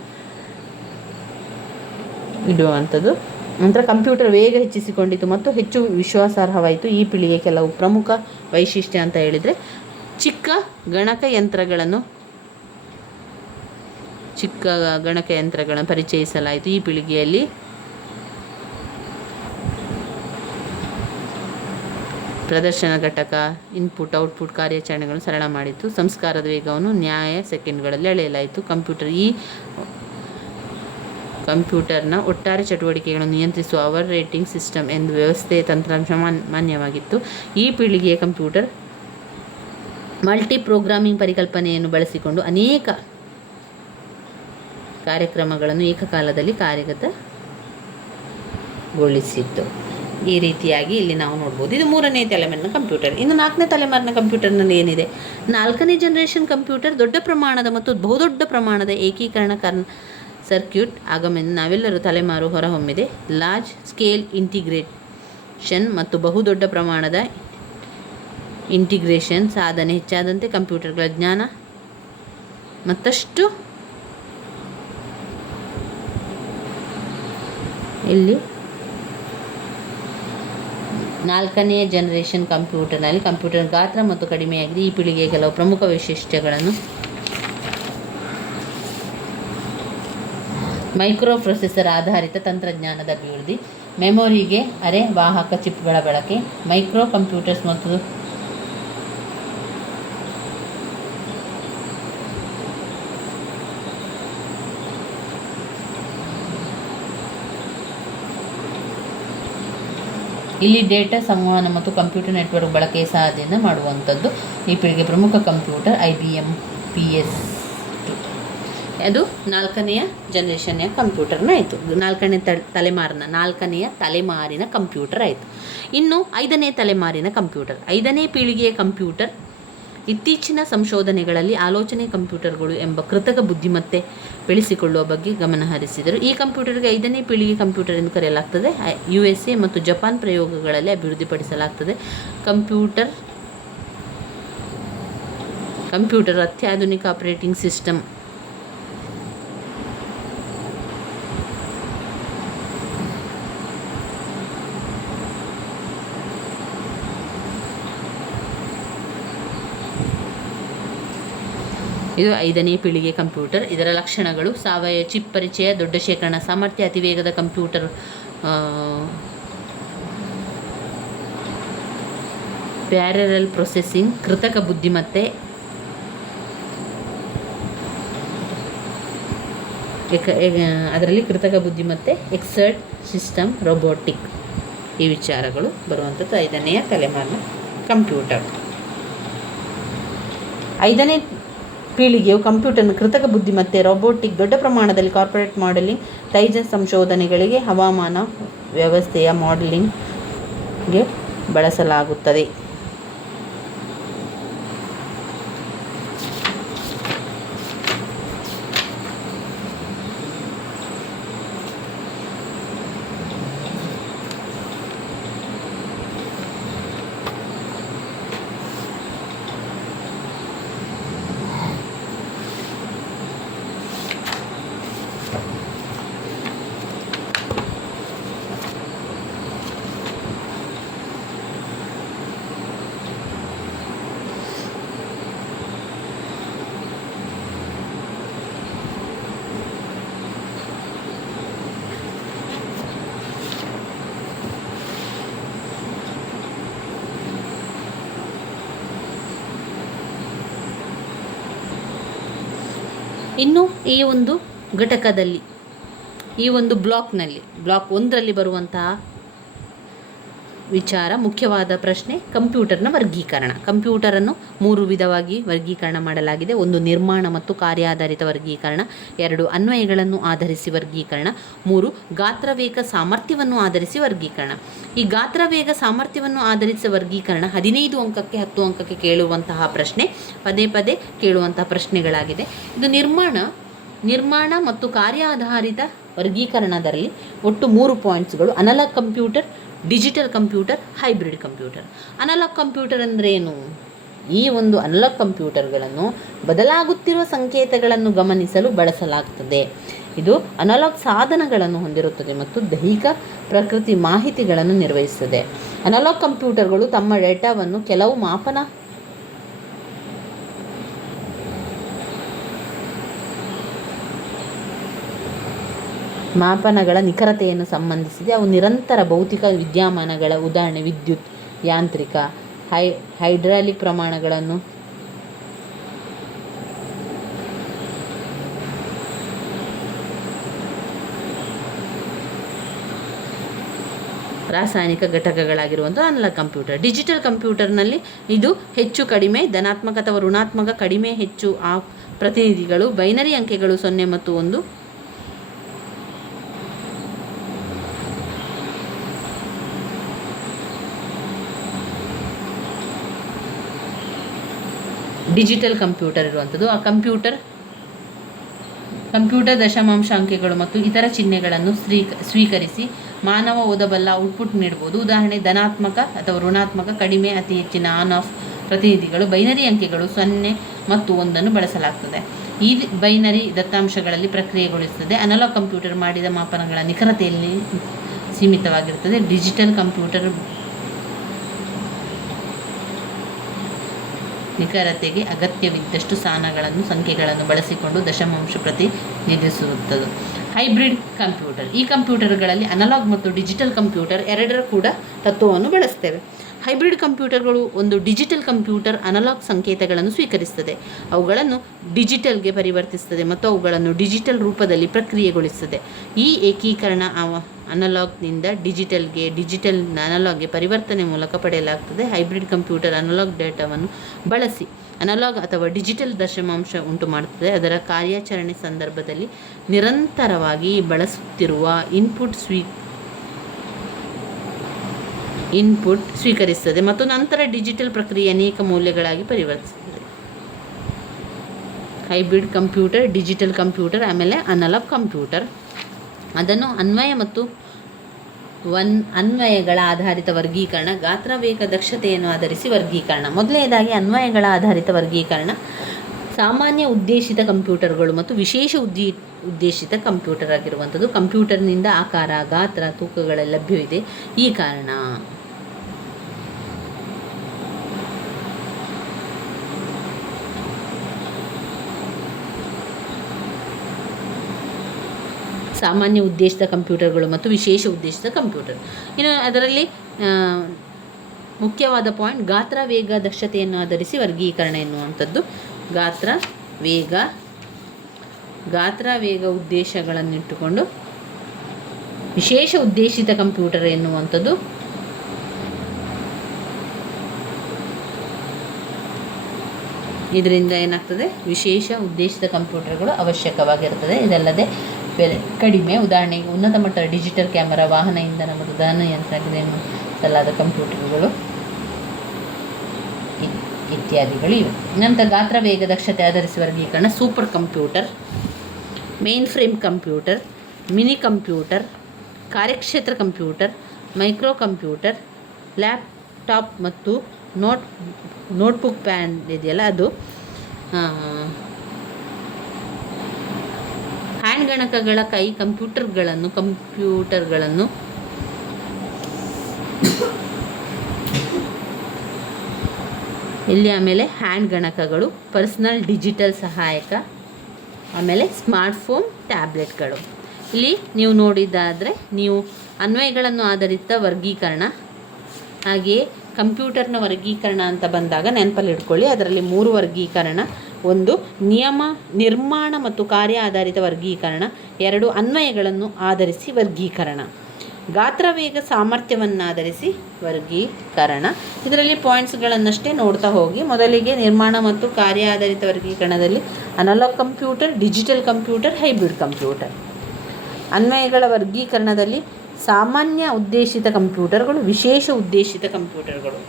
ಇಡುವಂಥದ್ದು. ನಂತರ ಕಂಪ್ಯೂಟರ್ ವೇಗ ಹೆಚ್ಚಿಸಿಕೊಂಡಿತು ಮತ್ತು ಹೆಚ್ಚು ವಿಶ್ವಾಸಾರ್ಹವಾಯಿತು. ಈ ಪೀಳಿಗೆ ಕೆಲವು ಪ್ರಮುಖ ವೈಶಿಷ್ಟ್ಯ ಅಂತ ಹೇಳಿದರೆ ಚಿಕ್ಕ ಗಣಕಯಂತ್ರಗಳನ್ನು ಪರಿಚಯಿಸಲಾಯಿತು. ಈ ಪೀಳಿಗೆಯಲ್ಲಿ ಪ್ರದರ್ಶನ ಘಟಕ, ಇನ್ಪುಟ್ ಔಟ್ಪುಟ್ ಕಾರ್ಯಾಚರಣೆಗಳನ್ನು ಸರಳ ಮಾಡಿತ್ತು. ಸಂಸ್ಕಾರದ ವೇಗವನ್ನು ಸೆಕೆಂಡ್ಗಳಲ್ಲಿ ಅಳೆಯಲಾಯಿತು. ಕಂಪ್ಯೂಟರ್ನ ಒಟ್ಟಾರೆ ಚಟುವಟಿಕೆಗಳನ್ನು ನಿಯಂತ್ರಿಸುವ ಆಪರೇಟಿಂಗ್ ಸಿಸ್ಟಮ್ ಎಂದು ವ್ಯವಸ್ಥೆಯ ತಂತ್ರಾಂಶ ಮಾನ್ಯವಾಗಿತ್ತು. ಈ ಪೀಳಿಗೆಯ ಕಂಪ್ಯೂಟರ್ ಮಲ್ಟಿ ಪ್ರೋಗ್ರಾಮಿಂಗ್ ಪರಿಕಲ್ಪನೆಯನ್ನು ಬಳಸಿಕೊಂಡು ಅನೇಕ ಕಾರ್ಯಕ್ರಮಗಳನ್ನು ಏಕಕಾಲದಲ್ಲಿ ಕಾರ್ಯಗತಗೊಳಿಸಿತ್ತು. ಈ ರೀತಿಯಾಗಿ ಇಲ್ಲಿ ನಾವು ನೋಡ್ಬೋದು. ಇದು ಮೂರನೇ ತಲೆಮಾರಿನ ಕಂಪ್ಯೂಟರ್. ಇನ್ನು ನಾಲ್ಕನೇ ತಲೆಮಾರಿನ ಕಂಪ್ಯೂಟರ್ನಲ್ಲಿ ಏನಿದೆ? ನಾಲ್ಕನೇ ಜನರೇಷನ್ ಕಂಪ್ಯೂಟರ್ ದೊಡ್ಡ ಪ್ರಮಾಣದ ಮತ್ತು ಬಹುದೊಡ್ಡ ಪ್ರಮಾಣದ ಏಕೀಕರಣ ಸರ್ಕ್ಯೂಟ್ ಆಗಮನ ನಾವೆಲ್ಲರೂ ತಲೆಮಾರು ಹೊರಹೊಮ್ಮಿದೆ. ಲಾರ್ಜ್ ಸ್ಕೇಲ್ ಇಂಟಿಗ್ರೇಷನ್ ಮತ್ತು ಬಹುದೊಡ್ಡ ಪ್ರಮಾಣದ ಇಂಟಿಗ್ರೇಷನ್ ಸಾಧನೆ ಹೆಚ್ಚಾದಂತೆ ಕಂಪ್ಯೂಟರ್ಗಳ ಜ್ಞಾನ ಮತ್ತಷ್ಟು ಇಲ್ಲಿ ನಾಲ್ಕನೇ ಜನರೇಷನ್ ಕಂಪ್ಯೂಟರ್ನಲ್ಲಿ ಕಂಪ್ಯೂಟರ್ ಗಾತ್ರ ಮತ್ತು ಕಡಿಮೆಯಾಗಿದೆ. ಈ ಪೀಳಿಗೆಯ ಕೆಲವು ಪ್ರಮುಖ ವೈಶಿಷ್ಟ್ಯಗಳನ್ನು ಮೈಕ್ರೋ ಪ್ರೊಸೆಸರ್ ಆಧಾರಿತ ತಂತ್ರಜ್ಞಾನದ ಅಭಿವೃದ್ಧಿ, ಮೆಮೊರಿಗೆ ಅರೆ ವಾಹಕ ಚಿಪ್ಗಳ ಬಳಕೆ, ಮೈಕ್ರೋ ಕಂಪ್ಯೂಟರ್ಸ್ ಮತ್ತು ಇಲ್ಲಿ ಡೇಟಾ ಸಂವಹನ ಮತ್ತು ಕಂಪ್ಯೂಟರ್ ನೆಟ್ವರ್ಕ್ ಬಳಕೆಯ ಸಾಧ್ಯತೆಯಿಂದ ಮಾಡುವಂಥದ್ದು. ಈ ಪೀಳಿಗೆ ಪ್ರಮುಖ ಕಂಪ್ಯೂಟರ್ IBM PS2. ಅದು ನಾಲ್ಕನೆಯ ಜನರೇಷನ್ಯ ಕಂಪ್ಯೂಟರ್ನ ಆಯಿತು. ನಾಲ್ಕನೆಯ ತಲೆಮಾರಿನ ಕಂಪ್ಯೂಟರ್ ಆಯಿತು. ಇನ್ನು ಐದನೇ ತಲೆಮಾರಿನ ಕಂಪ್ಯೂಟರ್. ಐದನೇ ಪೀಳಿಗೆಯ ಕಂಪ್ಯೂಟರ್ ಇತ್ತೀಚಿನ ಸಂಶೋಧನೆಗಳಲ್ಲಿ ಆಲೋಚನೆ ಕಂಪ್ಯೂಟರ್ಗಳು ಎಂಬ ಕೃತಕ ಬುದ್ಧಿಮತ್ತೆ ಬೆಳೆಸಿಕೊಳ್ಳುವ ಬಗ್ಗೆ ಗಮನ ಹರಿಸಿದರು. ಈ ಕಂಪ್ಯೂಟರ್ಗೆ ಐದನೇ ಪೀಳಿಗೆ ಕಂಪ್ಯೂಟರ್ ಎಂದು ಕರೆಯಲಾಗ್ತದೆ. USA ಮತ್ತು ಜಪಾನ್ ಪ್ರಯೋಗಗಳಲ್ಲಿ ಅಭಿವೃದ್ಧಿಪಡಿಸಲಾಗ್ತದೆ. ಕಂಪ್ಯೂಟರ್ ಅತ್ಯಾಧುನಿಕ ಆಪರೇಟಿಂಗ್ ಸಿಸ್ಟಮ್ ಇದು ಐದನೇ ಪೀಳಿಗೆ ಕಂಪ್ಯೂಟರ್. ಇದರ ಲಕ್ಷಣಗಳು: ಸಾವಯವ ಚಿಪ್ ಪರಿಚಯ, ದೊಡ್ಡ ಶೇಖರಣಾ ಸಾಮರ್ಥ್ಯ, ಅತಿವೇಗದ ಕಂಪ್ಯೂಟರ್ ಪ್ಯಾರಲಲ್ ಪ್ರೊಸೆಸಿಂಗ್, ಕೃತಕ ಬುದ್ಧಿಮತ್ತೆ, ಅದರಲ್ಲಿ ಕೃತಕ ಬುದ್ಧಿಮತ್ತೆ, ಎಕ್ಸರ್ಟ್ ಸಿಸ್ಟಮ್, ರೋಬೋಟಿಕ್, ಈ ವಿಚಾರಗಳು ಬರುವಂಥದ್ದು ಐದನೆಯ ತಲೆಮಾರಿನ ಕಂಪ್ಯೂಟರ್. ಐದನೇ ಪೀಳಿಗೆಯು ಕಂಪ್ಯೂಟರ್ನ ಕೃತಕ ಬುದ್ಧಿಮತ್ತೆ, ರೋಬೋಟಿಕ್, ದೊಡ್ಡ ಪ್ರಮಾಣದಲ್ಲಿ ಕಾರ್ಪೊರೇಟ್ ಮಾಡೆಲಿಂಗ್, ತೈಜ ಸಂಶೋಧನೆಗಳಿಗೆ, ಹವಾಮಾನ ವ್ಯವಸ್ಥೆಯ ಮಾಡೆಲಿಂಗ್ಗೆ ಬಳಸಲಾಗುತ್ತದೆ. ಇನ್ನು ಈ ಒಂದು ಘಟಕದಲ್ಲಿ, ಈ ಒಂದು ಬ್ಲಾಕ್ 1ರಲ್ಲಿ ಬರುವಂತಹ ವಿಚಾರ, ಮುಖ್ಯವಾದ ಪ್ರಶ್ನೆ ಕಂಪ್ಯೂಟರ್ನ ವರ್ಗೀಕರಣ. ಕಂಪ್ಯೂಟರನ್ನು 3 ವಿಧವಾಗಿ ವರ್ಗೀಕರಣ ಮಾಡಲಾಗಿದೆ. 1 ನಿರ್ಮಾಣ ಮತ್ತು ಕಾರ್ಯಾಧಾರಿತ ವರ್ಗೀಕರಣ, 2 ಅನ್ವಯಗಳನ್ನು ಆಧರಿಸಿ ವರ್ಗೀಕರಣ, 3 ಗಾತ್ರ ವೇಗ ಸಾಮರ್ಥ್ಯವನ್ನು ಆಧರಿಸಿ ವರ್ಗೀಕರಣ. ಈ ಗಾತ್ರ ವೇಗ ಸಾಮರ್ಥ್ಯವನ್ನು ಆಧರಿಸಿದ ವರ್ಗೀಕರಣ 15 ಅಂಕಕ್ಕೆ 10 ಅಂಕಕ್ಕೆ ಕೇಳುವಂತಹ ಪ್ರಶ್ನೆ, ಪದೇ ಪದೇ ಕೇಳುವಂತಹ ಪ್ರಶ್ನೆಗಳಾಗಿದೆ. ಇದು ನಿರ್ಮಾಣ ಮತ್ತು ಕಾರ್ಯಾಧಾರಿತ ವರ್ಗೀಕರಣದಲ್ಲಿ ಒಟ್ಟು 3 ಪಾಯಿಂಟ್ಸ್ಗಳು: analog computer, digital computer, hybrid computer. Analog computer ಅಂದರೆ ಏನು? ಈ ಒಂದು ಅನಲಾಗ್ ಕಂಪ್ಯೂಟರ್ಗಳನ್ನು ಬದಲಾಗುತ್ತಿರುವ ಸಂಕೇತಗಳನ್ನು ಗಮನಿಸಲು ಬಳಸಲಾಗುತ್ತದೆ. ಇದು ಅನಲಾಗ್ ಸಾಧನಗಳನ್ನು ಹೊಂದಿರುತ್ತದೆ ಮತ್ತು ದೈಹಿಕ ಪ್ರಕೃತಿ ಮಾಹಿತಿಗಳನ್ನು ನಿರ್ವಹಿಸುತ್ತದೆ. ಅನಲಾಗ್ ಕಂಪ್ಯೂಟರ್ಗಳು ತಮ್ಮ ಡೇಟಾವನ್ನು ಕೆಲವು ಮಾಪನಗಳ ನಿಖರತೆಯನ್ನು ಸಂಬಂಧಿಸಿದೆ. ಅವು ನಿರಂತರ ಭೌತಿಕ ವಿದ್ಯಮಾನಗಳ, ಉದಾಹರಣೆ ವಿದ್ಯುತ್, ಯಾಂತ್ರಿಕ, ಹೈಡ್ರಾಲಿಕ್ ಪ್ರಮಾಣಗಳನ್ನು ರಾಸಾಯನಿಕ ಘಟಕಗಳಾಗಿರುವಂಥ ಅನಲಾಗ್ ಕಂಪ್ಯೂಟರ್. ಡಿಜಿಟಲ್ ಕಂಪ್ಯೂಟರ್ನಲ್ಲಿ ಇದು ಹೆಚ್ಚು ಕಡಿಮೆ, ಧನಾತ್ಮಕ ಅಥವಾ ಋಣಾತ್ಮಕ, ಕಡಿಮೆ ಹೆಚ್ಚು ಪ್ರತಿನಿಧಿಗಳು, ಬೈನರಿ ಅಂಕೆಗಳು 0 ಮತ್ತು 1. ಡಿಜಿಟಲ್ ಕಂಪ್ಯೂಟರ್ ಇರುವಂಥದ್ದು. ಆ ಕಂಪ್ಯೂಟರ್ ದಶಮಾಂಶ ಅಂಕೆಗಳು ಮತ್ತು ಇತರ ಚಿಹ್ನೆಗಳನ್ನು ಸ್ವೀಕರಿಸಿ ಮಾನವ ಓದಬಲ್ಲ ಔಟ್ಪುಟ್ ನೀಡಬಹುದು. ಉದಾಹರಣೆ ಧನಾತ್ಮಕ ಅಥವಾ ಋಣಾತ್ಮಕ, ಕಡಿಮೆ, ಅತಿ ಹೆಚ್ಚಿನ, ಆನ್ ಆಫ್ ಪ್ರತಿನಿಧಿಗಳು, ಬೈನರಿ ಅಂಕೆಗಳು 0 ಮತ್ತು 1 ಬಳಸಲಾಗುತ್ತದೆ. ಈ ಬೈನರಿ ದತ್ತಾಂಶಗಳಲ್ಲಿ ಪ್ರಕ್ರಿಯೆಗೊಳಿಸುತ್ತದೆ. ಅನಲಾಗ್ ಕಂಪ್ಯೂಟರ್ ಮಾಡಿದ ಮಾಪನಗಳ ನಿಖರತೆಯಲ್ಲಿ ಸೀಮಿತವಾಗಿರುತ್ತದೆ. ಡಿಜಿಟಲ್ ಕಂಪ್ಯೂಟರ್ ನಿಖರತೆಗೆ ಅಗತ್ಯವಿದ್ದಷ್ಟು ಸ್ಥಾನಗಳನ್ನು, ಸಂಖ್ಯೆಗಳನ್ನು ಬಳಸಿಕೊಂಡು ದಶಮಾಂಶ ಪ್ರತಿನಿಧಿಸುತ್ತದೆ. Hybrid computer. ಈ ಕಂಪ್ಯೂಟರ್ಗಳಲ್ಲಿ ಅನಲಾಗ್ ಮತ್ತು ಡಿಜಿಟಲ್ ಕಂಪ್ಯೂಟರ್ ಎರಡರ ಕೂಡ ತತ್ವವನ್ನು ಬಳಸ್ತೇವೆ. ಹೈಬ್ರಿಡ್ ಕಂಪ್ಯೂಟರ್ಗಳು ಒಂದು ಡಿಜಿಟಲ್ ಕಂಪ್ಯೂಟರ್ ಅನಲಾಗ್ ಸಂಕೇತಗಳನ್ನು ಸ್ವೀಕರಿಸುತ್ತದೆ, ಅವುಗಳನ್ನು ಡಿಜಿಟಲ್ಗೆ ಪರಿವರ್ತಿಸುತ್ತದೆ ಮತ್ತು ಅವುಗಳನ್ನು ಡಿಜಿಟಲ್ ರೂಪದಲ್ಲಿ ಪ್ರಕ್ರಿಯೆಗೊಳಿಸುತ್ತದೆ. ಈ ಏಕೀಕರಣ ಅನಲಾಗ್ನಿಂದ ಡಿಜಿಟಲ್ಗೆ, ಡಿಜಿಟಲ್ನ ಅನಲಾಗ್ಗೆ ಪರಿವರ್ತನೆ ಮೂಲಕ ಪಡೆಯಲಾಗುತ್ತದೆ. ಹೈಬ್ರಿಡ್ ಕಂಪ್ಯೂಟರ್ ಅನಲಾಗ್ ಡೇಟಾವನ್ನು ಬಳಸಿ ಅನಲಾಗ್ ಅಥವಾ ಡಿಜಿಟಲ್ ದಶಮಾಂಶ ಉಂಟು ಮಾಡುತ್ತದೆ. ಅದರ ಕಾರ್ಯಾಚರಣೆ ಸಂದರ್ಭದಲ್ಲಿ ನಿರಂತರವಾಗಿ ಬಳಸುತ್ತಿರುವ ಇನ್ಪುಟ್ ಸ್ವೀಕರಿಸುತ್ತದೆ ಮತ್ತು ನಂತರ ಡಿಜಿಟಲ್ ಪ್ರಕ್ರಿಯೆ ಅನೇಕ ಮೌಲ್ಯಗಳಾಗಿ ಪರಿವರ್ತಿಸುತ್ತದೆ. ಹೈಬ್ರಿಡ್ ಕಂಪ್ಯೂಟರ್, ಡಿಜಿಟಲ್ ಕಂಪ್ಯೂಟರ್, ಆಮೇಲೆ ಅನಲಾಗ್ ಕಂಪ್ಯೂಟರ್. ಅದನ್ನು ಅನ್ವಯಗಳ ಆಧಾರಿತ ವರ್ಗೀಕರಣ, ಗಾತ್ರ ವೇಗ ದಕ್ಷತೆಯನ್ನು ಆಧರಿಸಿ ವರ್ಗೀಕರಣ. ಮೊದಲನೇದಾಗಿ ಅನ್ವಯಗಳ ಆಧಾರಿತ ವರ್ಗೀಕರಣ. ಸಾಮಾನ್ಯ ಉದ್ದೇಶಿತ ಕಂಪ್ಯೂಟರ್ಗಳು ಮತ್ತು ವಿಶೇಷ ಉದ್ದೇಶಿತ ಕಂಪ್ಯೂಟರ್ ಆಗಿರುವಂಥದ್ದು. ಕಂಪ್ಯೂಟರ್ನಿಂದ ಆಕಾರ, ಗಾತ್ರ, ತೂಕಗಳ ಲಭ್ಯವಿದೆ. ಈ ಕಾರಣ ಸಾಮಾನ್ಯ ಉದ್ದೇಶಿತ ಕಂಪ್ಯೂಟರ್ಗಳು ಮತ್ತು ವಿಶೇಷ ಉದ್ದೇಶಿತ ಕಂಪ್ಯೂಟರ್. ಇನ್ನು ಅದರಲ್ಲಿ ಮುಖ್ಯವಾದ ಪಾಯಿಂಟ್ ಗಾತ್ರ ವೇಗ ದಕ್ಷತೆಯನ್ನು ಆಧರಿಸಿ ವರ್ಗೀಕರಣ ಎನ್ನುವಂಥದ್ದು. ಗಾತ್ರ ವೇಗ ಉದ್ದೇಶಗಳನ್ನಿಟ್ಟುಕೊಂಡು ವಿಶೇಷ ಉದ್ದೇಶಿತ ಕಂಪ್ಯೂಟರ್ ಎನ್ನುವಂಥದ್ದು. ಇದರಿಂದ ಏನಾಗ್ತದೆ, ವಿಶೇಷ ಉದ್ದೇಶಿತ ಕಂಪ್ಯೂಟರ್ಗಳು ಅವಶ್ಯಕವಾಗಿರುತ್ತದೆ. ಇದಲ್ಲದೆ ಬೆಲೆ ಕಡಿಮೆ, ಉದಾಹರಣೆಗೆ ಉನ್ನತ ಮಟ್ಟದ ಡಿಜಿಟಲ್ ಕ್ಯಾಮರಾ, ವಾಹನ ಇಂಧನ ಮತ್ತು ದಹನ ಯಂತ್ರಗಳನ್ನು ಸಲ್ಲಾದ ಕಂಪ್ಯೂಟರ್ಗಳು ಇತ್ಯಾದಿಗಳು ಇವೆ. ನಂತರ ಗಾತ್ರ ವೇಗ ದಕ್ಷತೆ ಆಧರಿಸಿ ವರ್ಗೀಕರಣ. Super computer, mainframe computer, mini computer, ಕಾರ್ಯಕ್ಷೇತ್ರ ಕಂಪ್ಯೂಟರ್, ಮೈಕ್ರೋ ಕಂಪ್ಯೂಟರ್, ಲ್ಯಾಪ್ಟಾಪ್ ಮತ್ತು ನೋಟ್ಬುಕ್ ಪ್ಯಾನ್ ಇದೆಯಲ್ಲ ಅದು, ಹ್ಯಾಂಡ್ ಗಣಕಗಳ ಕೈ ಕಂಪ್ಯೂಟರ್ಗಳನ್ನು ಇಲ್ಲಿ, ಆಮೇಲೆ ಹ್ಯಾಂಡ್ ಗಣಕಗಳು, ಪರ್ಸನಲ್ ಡಿಜಿಟಲ್ ಸಹಾಯಕ, ಆಮೇಲೆ ಸ್ಮಾರ್ಟ್ಫೋನ್, ಟ್ಯಾಬ್ಲೆಟ್ಗಳು. ಇಲ್ಲಿ ನೀವು ನೋಡಿದ್ದಾದರೆ ನೀವು ಅನ್ವಯಗಳನ್ನು ಆಧರಿತ ವರ್ಗೀಕರಣ, ಹಾಗೆಯೇ ಕಂಪ್ಯೂಟರ್ನ ವರ್ಗೀಕರಣ ಅಂತ ಬಂದಾಗ ನೆನಪಲ್ಲಿ ಇಟ್ಕೊಳ್ಳಿ, ಅದರಲ್ಲಿ 3 ವರ್ಗೀಕರಣ: ಒಂದು ನಿರ್ಮಾಣ ಮತ್ತು ಕಾರ್ಯ ಆಧಾರಿತ ವರ್ಗೀಕರಣ, 2 ಅನ್ವಯಗಳನ್ನು ಆಧರಿಸಿ ವರ್ಗೀಕರಣ, ಗಾತ್ರ ವೇಗ ಸಾಮರ್ಥ್ಯವನ್ನಾಧರಿಸಿ ವರ್ಗೀಕರಣ. ಇದರಲ್ಲಿ ಪಾಯಿಂಟ್ಸ್ಗಳನ್ನಷ್ಟೇ ನೋಡ್ತಾ ಹೋಗಿ. ಮೊದಲಿಗೆ ನಿರ್ಮಾಣ ಮತ್ತು ಕಾರ್ಯ ಆಧಾರಿತ ವರ್ಗೀಕರಣದಲ್ಲಿ analog computer, digital computer, hybrid computer. ಅನ್ವಯಗಳ ವರ್ಗೀಕರಣದಲ್ಲಿ ಸಾಮಾನ್ಯ ಉದ್ದೇಶಿತ ಕಂಪ್ಯೂಟರ್ಗಳು, ವಿಶೇಷ ಉದ್ದೇಶಿತ ಕಂಪ್ಯೂಟರ್ಗಳು.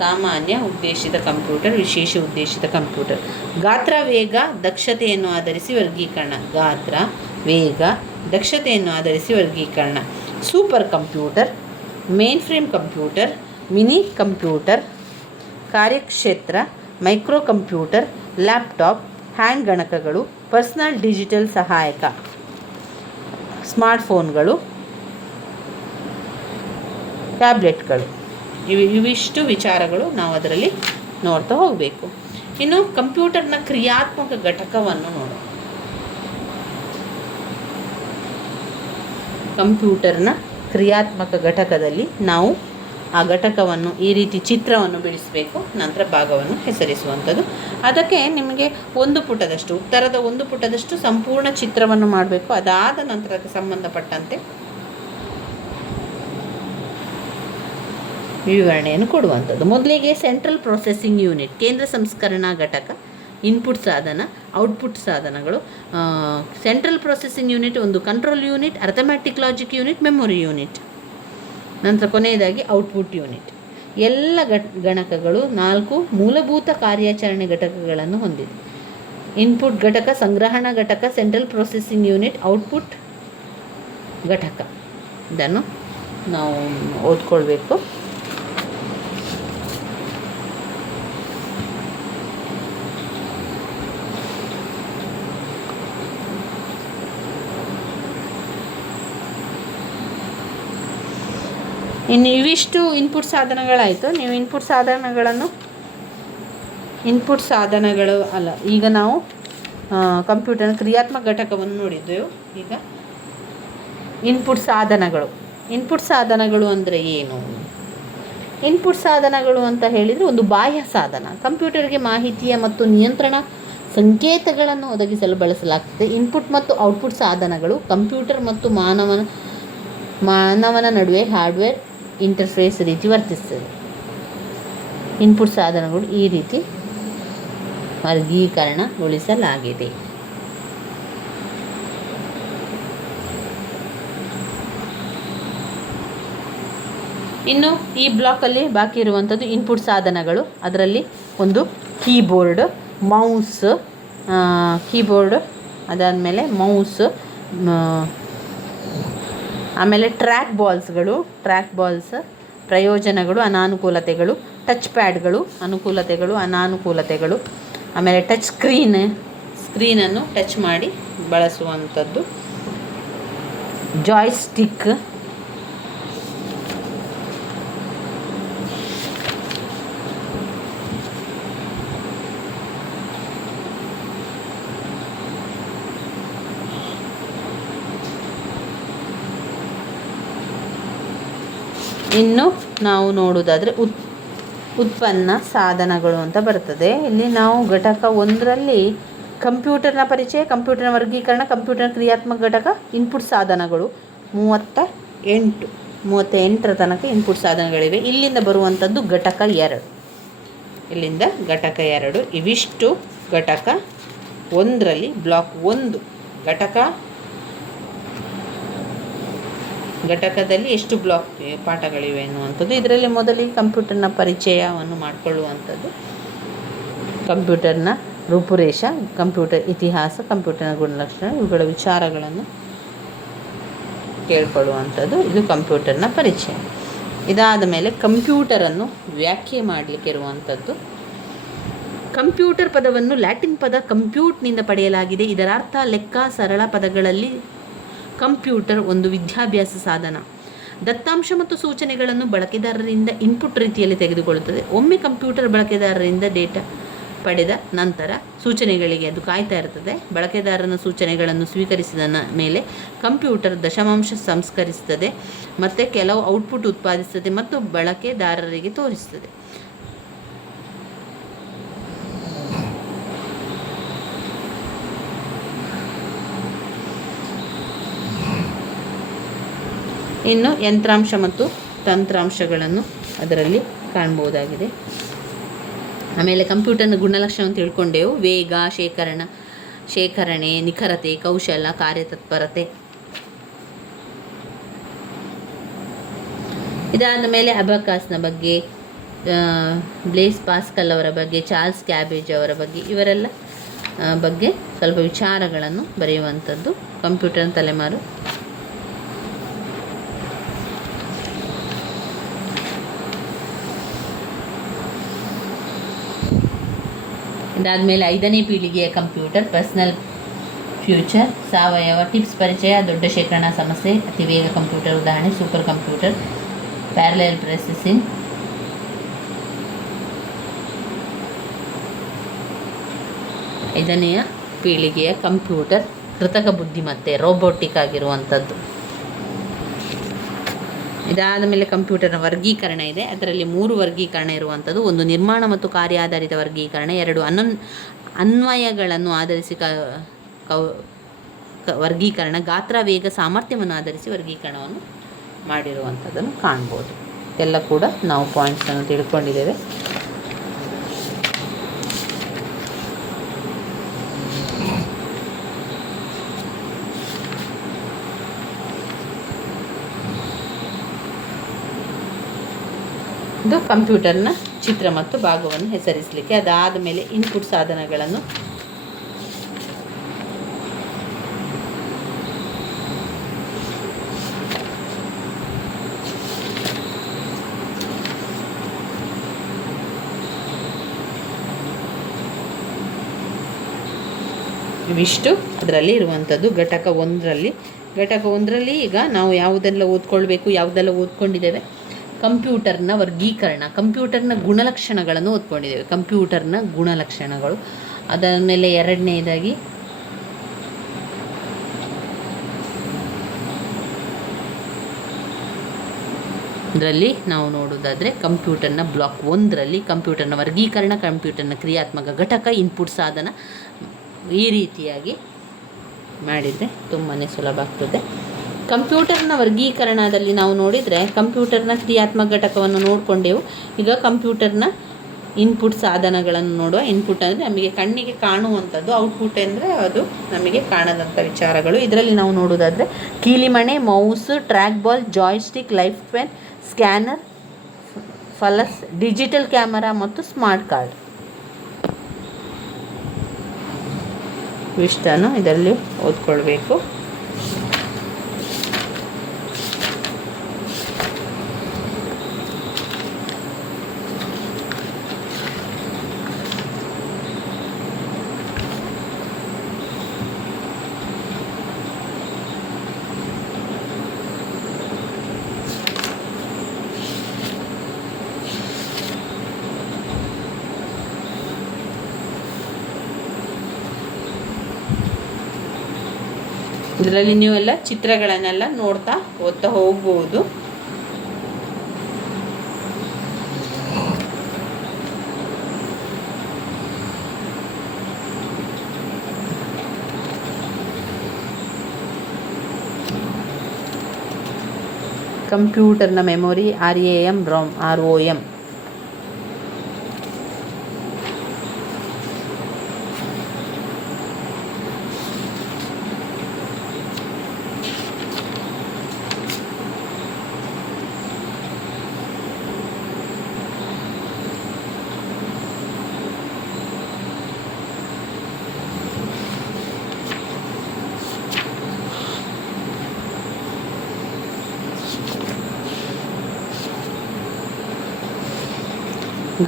ಸಾಮಾನ್ಯ ಉದ್ದೇಶಿತ ಕಂಪ್ಯೂಟರ್, ವಿಶೇಷ ಉದ್ದೇಶಿತ ಕಂಪ್ಯೂಟರ್. ಗಾತ್ರ ವೇಗ ದಕ್ಷತೆಯನ್ನು ಆಧರಿಸಿ ವರ್ಗೀಕರಣ, ಗಾತ್ರ ವೇಗ ದಕ್ಷತೆಯನ್ನು ಆಧರಿಸಿ ವರ್ಗೀಕರಣ. Super computer, mainframe computer, mini computer, ಕಾರ್ಯಕ್ಷೇತ್ರ, ಮೈಕ್ರೋ ಕಂಪ್ಯೂಟರ್, ಲ್ಯಾಪ್ಟಾಪ್, ಹ್ಯಾಂಡ್ ಗಣಕಗಳು, ಪರ್ಸನಲ್ ಡಿಜಿಟಲ್ ಸಹಾಯಕ, ಸ್ಮಾರ್ಟ್ಫೋನ್ಗಳು, ಟ್ಯಾಬ್ಲೆಟ್ಗಳು. ಇವಿಷ್ಟು ವಿಚಾರಗಳು ನಾವು ಅದರಲ್ಲಿ ನೋಡ್ತಾ ಹೋಗಬೇಕು. ಇನ್ನು ಕಂಪ್ಯೂಟರ್ನ ಕ್ರಿಯಾತ್ಮಕ ಘಟಕವನ್ನು ನೋಡೋಣ. ಕಂಪ್ಯೂಟರ್ನ ಕ್ರಿಯಾತ್ಮಕ ಘಟಕದಲ್ಲಿ ನಾವು ಆ ಘಟಕವನ್ನು ಈ ರೀತಿ ಚಿತ್ರವನ್ನು ಬಿಡಿಸಬೇಕು, ನಂತರ ಭಾಗವನ್ನು ಹೆಸರಿಸುವಂಥದ್ದು. ಅದಕ್ಕೆ ನಿಮಗೆ ಉತ್ತರದ ಒಂದು ಪುಟದಷ್ಟು ಸಂಪೂರ್ಣ ಚಿತ್ರವನ್ನು ಮಾಡಬೇಕು. ಅದಾದ ನಂತರ ಅದಕ್ಕೆ ಸಂಬಂಧಪಟ್ಟಂತೆ ವಿವರಣೆಯನ್ನು ಕೊಡುವಂಥದ್ದು. ಮೊದಲಿಗೆ ಸೆಂಟ್ರಲ್ ಪ್ರೊಸೆಸಿಂಗ್ ಯೂನಿಟ್, ಕೇಂದ್ರ ಸಂಸ್ಕರಣಾ ಘಟಕ, ಇನ್ಪುಟ್ ಸಾಧನ, ಔಟ್ಪುಟ್ ಸಾಧನಗಳು. ಸೆಂಟ್ರಲ್ ಪ್ರೊಸೆಸಿಂಗ್ ಯೂನಿಟ್ ಒಂದು control unit, ಅರ್ಥಮ್ಯಾಟಿಕ್ logic unit, memory unit. ನಂತರ ಕೊನೆಯದಾಗಿ ಔಟ್ಪುಟ್ ಯೂನಿಟ್. ಎಲ್ಲ ಗಣಕಗಳು 4 ಮೂಲಭೂತ ಕಾರ್ಯಾಚರಣೆ ಘಟಕಗಳನ್ನು ಹೊಂದಿದೆ. ಇನ್ಪುಟ್ ಘಟಕ, ಸಂಗ್ರಹಣಾ ಘಟಕ, ಸೆಂಟ್ರಲ್ ಪ್ರೊಸೆಸಿಂಗ್ ಯೂನಿಟ್, ಔಟ್ಪುಟ್ ಘಟಕ. ಇದನ್ನು ನಾವು ಓದ್ಕೊಳ್ಬೇಕು. ಇನ್ನು ಇವಿಷ್ಟು ಇನ್ಪುಟ್ ಸಾಧನಗಳಾಯಿತು. ನೀವು ಇನ್ಪುಟ್ ಸಾಧನಗಳು ಅಲ್ಲ, ಈಗ ನಾವು ಕಂಪ್ಯೂಟರ್ನ ಕ್ರಿಯಾತ್ಮಕ ಘಟಕವನ್ನು ನೋಡಿದ್ದೆವು. ಈಗ ಇನ್ಪುಟ್ ಸಾಧನಗಳು ಅಂದರೆ ಏನು? ಇನ್ಪುಟ್ ಸಾಧನಗಳು ಅಂತ ಹೇಳಿದರೆ ಒಂದು ಬಾಹ್ಯ ಸಾಧನ. ಕಂಪ್ಯೂಟರ್ಗೆ ಮಾಹಿತಿಯ ಮತ್ತು ನಿಯಂತ್ರಣ ಸಂಕೇತಗಳನ್ನು ಒದಗಿಸಲು ಬಳಸಲಾಗ್ತದೆ. ಇನ್ಪುಟ್ ಮತ್ತು ಔಟ್ಪುಟ್ ಸಾಧನಗಳು ಕಂಪ್ಯೂಟರ್ ಮತ್ತು ಮಾನವನ ನಡುವೆ ಹಾರ್ಡ್ವೇರ್ ಇಂಟರ್ಫೇಸ್ ರೀತಿ ವರ್ತಿಸ್ತದೆ. ಇನ್ಪುಟ್ ಸಾಧನಗಳು ಈ ರೀತಿ ವರ್ಗೀಕರಣಗೊಳಿಸಲಾಗಿದೆ. ಇನ್ನು ಈ ಬ್ಲಾಕಲ್ಲಿ ಬಾಕಿ ಇರುವಂಥದ್ದು ಇನ್ಪುಟ್ ಸಾಧನಗಳು. ಅದರಲ್ಲಿ ಒಂದು ಕೀಬೋರ್ಡ್, ಅದಾದಮೇಲೆ ಮೌಸ್, ಆಮೇಲೆ ಟ್ರ್ಯಾಕ್ ಬಾಲ್ಸ್, ಪ್ರಯೋಜನಗಳು, ಅನಾನುಕೂಲತೆಗಳು, ಟಚ್ ಪ್ಯಾಡ್ಗಳು, ಅನುಕೂಲತೆಗಳು, ಅನಾನುಕೂಲತೆಗಳು, ಆಮೇಲೆ ಟಚ್ ಸ್ಕ್ರೀನನ್ನು ಟಚ್ ಮಾಡಿ ಬಳಸುವಂಥದ್ದು, ಜಾಯ್ಸ್ಟಿಕ್, ಇನ್ನು ನಾವು ನೋಡುವುದಾದರೆ ಉತ್ಪನ್ನ ಸಾಧನಗಳು ಅಂತ ಬರ್ತದೆ. ಇಲ್ಲಿ ನಾವು ಘಟಕ 1ರಲ್ಲಿ ಕಂಪ್ಯೂಟರ್ನ ಪರಿಚಯ, ಕಂಪ್ಯೂಟರ್ನ ವರ್ಗೀಕರಣ, ಕಂಪ್ಯೂಟರ್ನ ಕ್ರಿಯಾತ್ಮಕ ಘಟಕ, ಇನ್ಪುಟ್ ಸಾಧನಗಳು 38ರ ತನಕ ಇನ್ಪುಟ್ ಸಾಧನಗಳಿವೆ. ಇಲ್ಲಿಂದ ಬರುವಂಥದ್ದು ಘಟಕ 2. ಇವಿಷ್ಟು ಘಟಕ 1ರಲ್ಲಿ ಬ್ಲಾಕ್ 1 ಘಟಕದಲ್ಲಿ ಎಷ್ಟು ಬ್ಲಾಕ್ ಪಾಠಗಳಿವೆ ಅನ್ನುವಂಥದ್ದು. ಇದರಲ್ಲಿ ಮೊದಲಿಗೆ ಕಂಪ್ಯೂಟರ್ನ ಪರಿಚಯವನ್ನು ಮಾಡಿಕೊಳ್ಳುವಂಥದ್ದು, ಕಂಪ್ಯೂಟರ್ನ ರೂಪುರೇಷ, ಕಂಪ್ಯೂಟರ್ ಇತಿಹಾಸ, ಕಂಪ್ಯೂಟರ್ನ ಗುಣಲಕ್ಷಣ, ಇವುಗಳ ವಿಚಾರಗಳನ್ನು ಕೇಳಿಕೊಳ್ಳುವಂಥದ್ದು. ಇದು ಕಂಪ್ಯೂಟರ್ನ ಪರಿಚಯ. ಇದಾದ ಮೇಲೆ ಕಂಪ್ಯೂಟರನ್ನು ವ್ಯಾಖ್ಯೆ ಮಾಡಲಿಕ್ಕೆ ಇರುವಂಥದ್ದು. ಕಂಪ್ಯೂಟರ್ ಪದವನ್ನು ಲ್ಯಾಟಿನ್ ಪದ ಕಂಪ್ಯೂಟ್ನಿಂದ ಪಡೆಯಲಾಗಿದೆ. ಇದರ ಅರ್ಥ ಲೆಕ್ಕ. ಸರಳ ಪದಗಳಲ್ಲಿ ಕಂಪ್ಯೂಟರ್ ಒಂದು ವಿದ್ಯಾಭ್ಯಾಸ ಸಾಧನ. ದತ್ತಾಂಶ ಮತ್ತು ಸೂಚನೆಗಳನ್ನು ಬಳಕೆದಾರರಿಂದ ಇನ್ಪುಟ್ ರೀತಿಯಲ್ಲಿ ತೆಗೆದುಕೊಳ್ಳುತ್ತದೆ. ಒಮ್ಮೆ ಕಂಪ್ಯೂಟರ್ ಬಳಕೆದಾರರಿಂದ ಡೇಟಾ ಪಡೆದ ನಂತರ ಸೂಚನೆಗಳಿಗೆ ಅದು ಕಾಯ್ತಾ ಇರ್ತದೆ. ಬಳಕೆದಾರನ ಸೂಚನೆಗಳನ್ನು ಸ್ವೀಕರಿಸಿದ ಮೇಲೆ ಕಂಪ್ಯೂಟರ್ ದಶಮಾಂಶ ಸಂಸ್ಕರಿಸುತ್ತದೆ ಮತ್ತು ಕೆಲವು ಔಟ್ಪುಟ್ ಉತ್ಪಾದಿಸುತ್ತದೆ ಮತ್ತು ಬಳಕೆದಾರರಿಗೆ ತೋರಿಸುತ್ತದೆ. ಇನ್ನು ಯಂತ್ರಾಂಶ ಮತ್ತು ತಂತ್ರಾಂಶಗಳನ್ನು ಅದರಲ್ಲಿ ಕಾಣ್ಬೋದಾಗಿದೆ. ಆಮೇಲೆ ಕಂಪ್ಯೂಟರ್ನ ಗುಣಲಕ್ಷಣ ತಿಳ್ಕೊಂಡೆವು. ವೇಗ, ಶೇಖರಣೆ, ನಿಖರತೆ, ಕೌಶಲ, ಕಾರ್ಯತತ್ಪರತೆ. ಇದಾದ ಮೇಲೆ ಅಬಕಾಸ್ನ ಬಗ್ಗೆ, ಬ್ಲೇಸ್ ಪಾಸ್ಕಲ್ ಅವರ ಬಗ್ಗೆ, ಚಾರ್ಲ್ಸ್ ಕ್ಯಾಬೇಜ್ ಅವರ ಬಗ್ಗೆ, ಇವರೆಲ್ಲ ಬಗ್ಗೆ ಸ್ವಲ್ಪ ವಿಚಾರಗಳನ್ನು ಬರೆಯುವಂಥದ್ದು ಕಂಪ್ಯೂಟರ್ ತಲೆಮಾರು. ಇದಾದಮೇಲೆ 5ನೇ ಪೀಳಿಗೆಯ ಕಂಪ್ಯೂಟರ್, ಪರ್ಸನಲ್ ಫ್ಯೂಚರ್, ಸಾವಯವ, ಟಿಪ್ಸ್ ಪರಿಚಯ, ದೊಡ್ಡ ಶೇಖರಣಾ ಸಮಸ್ಯೆ, ಅತಿ ವೇಗ ಕಂಪ್ಯೂಟರ್ ಉದಾಹರಣೆ, ಸೂಪರ್ ಕಂಪ್ಯೂಟರ್, ಪ್ಯಾರಲಲ್ ಪ್ರೊಸೆಸಿಂಗ್. ಐದನೆಯ ಪೀಳಿಗೆಯ ಕಂಪ್ಯೂಟರ್ ಕೃತಕ ಬುದ್ಧಿಮತ್ತೆ, ರೋಬೋಟಿಕ್ ಆಗಿರುವಂಥದ್ದು. ಇದಾದ ಮೇಲೆ ಕಂಪ್ಯೂಟರ್ನ ವರ್ಗೀಕರಣ ಇದೆ. ಅದರಲ್ಲಿ 3 ವರ್ಗೀಕರಣ ಇರುವಂಥದ್ದು. ಒಂದು ನಿರ್ಮಾಣ ಮತ್ತು ಕಾರ್ಯಾಧಾರಿತ ವರ್ಗೀಕರಣ, 2 ಅನ್ವಯಗಳನ್ನು ಆಧರಿಸಿ ವರ್ಗೀಕರಣ, ಗಾತ್ರ, ವೇಗ, ಸಾಮರ್ಥ್ಯವನ್ನು ಆಧರಿಸಿ ವರ್ಗೀಕರಣವನ್ನು ಮಾಡಿರುವಂಥದ್ದನ್ನು ಕಾಣ್ಬೋದು. ಎಲ್ಲ ಕೂಡ ನಾವು ಪಾಯಿಂಟ್ಸನ್ನು ತಿಳ್ಕೊಂಡಿದ್ದೇವೆ. ಇದು ಕಂಪ್ಯೂಟರ್ನ ಚಿತ್ರ ಮತ್ತು ಭಾಗವನ್ನು ಹೆಸರಿಸಲಿಕ್ಕೆ. ಅದಾದ ಮೇಲೆ ಇನ್ಪುಟ್ ಸಾಧನಗಳನ್ನು ಇವಿಷ್ಟು ಅದರಲ್ಲಿ ಇರುವಂಥದ್ದು. ಘಟಕ ಒಂದರಲ್ಲಿ ಈಗ ನಾವು ಯಾವುದೆಲ್ಲ ಓದ್ಕೊಳ್ಬೇಕು, ಯಾವುದೆಲ್ಲ ಓದ್ಕೊಂಡಿದ್ದೇವೆ. ಕಂಪ್ಯೂಟರ್ನ ವರ್ಗೀಕರಣ, ಕಂಪ್ಯೂಟರ್ನ ಗುಣಲಕ್ಷಣಗಳನ್ನು ಓದ್ಕೊಂಡಿದ್ದೇವೆ. ಕಂಪ್ಯೂಟರ್ನ ಗುಣಲಕ್ಷಣಗಳು. ಅದರ ಮೇಲೆ 2ನೇದಾಗಿ ಇದರಲ್ಲಿ ನಾವು ನೋಡೋದಾದರೆ ಕಂಪ್ಯೂಟರ್ನ ಬ್ಲಾಕ್ 1ರಲ್ಲಿ ಕಂಪ್ಯೂಟರ್ನ ವರ್ಗೀಕರಣ, ಕಂಪ್ಯೂಟರ್ನ ಕ್ರಿಯಾತ್ಮಕ ಘಟಕ, ಇನ್ಪುಟ್ ಸಾಧನ, ಈ ರೀತಿಯಾಗಿ ಮಾಡಿದರೆ ತುಂಬಾ ಸುಲಭ ಆಗ್ತದೆ. ಕಂಪ್ಯೂಟರ್ನ ವರ್ಗೀಕರಣದಲ್ಲಿ ನಾವು ನೋಡಿದರೆ ಕಂಪ್ಯೂಟರ್ನ ಕ್ರಿಯಾತ್ಮಕ ಘಟಕವನ್ನು ನೋಡಿಕೊಂಡೆವು. ಈಗ ಕಂಪ್ಯೂಟರ್ನ ಇನ್ಪುಟ್ ಸಾಧನಗಳನ್ನು ನೋಡುವ. ಇನ್ಪುಟ್ ಅಂದರೆ ನಮಗೆ ಕಣ್ಣಿಗೆ ಕಾಣುವಂಥದ್ದು, ಔಟ್ಪುಟ್ ಅಂದರೆ ಅದು ನಮಗೆ ಕಾಣದಂಥ ವಿಚಾರಗಳು. ಇದರಲ್ಲಿ ನಾವು ನೋಡೋದಾದರೆ ಕೀಲಿಮಣೆ, mouse, trackball, joystick, light pen, scanner, ಫಲಸ್, ಡಿಜಿಟಲ್ ಕ್ಯಾಮರಾ ಮತ್ತು ಸ್ಮಾರ್ಟ್ ಕಾರ್ಡ್. ಇಷ್ಟನ್ನು ಇದರಲ್ಲಿ ಓದ್ಕೊಳ್ಬೇಕು. ಇದರಲ್ಲಿ ನೀವೆಲ್ಲ ಚಿತ್ರಗಳನ್ನೆಲ್ಲ ನೋಡ್ತಾ ಓದ್ತಾ ಹೋಗ್ಬೋದು. ಕಂಪ್ಯೂಟರ್ನ ಮೆಮೊರಿ, RAM, ROM.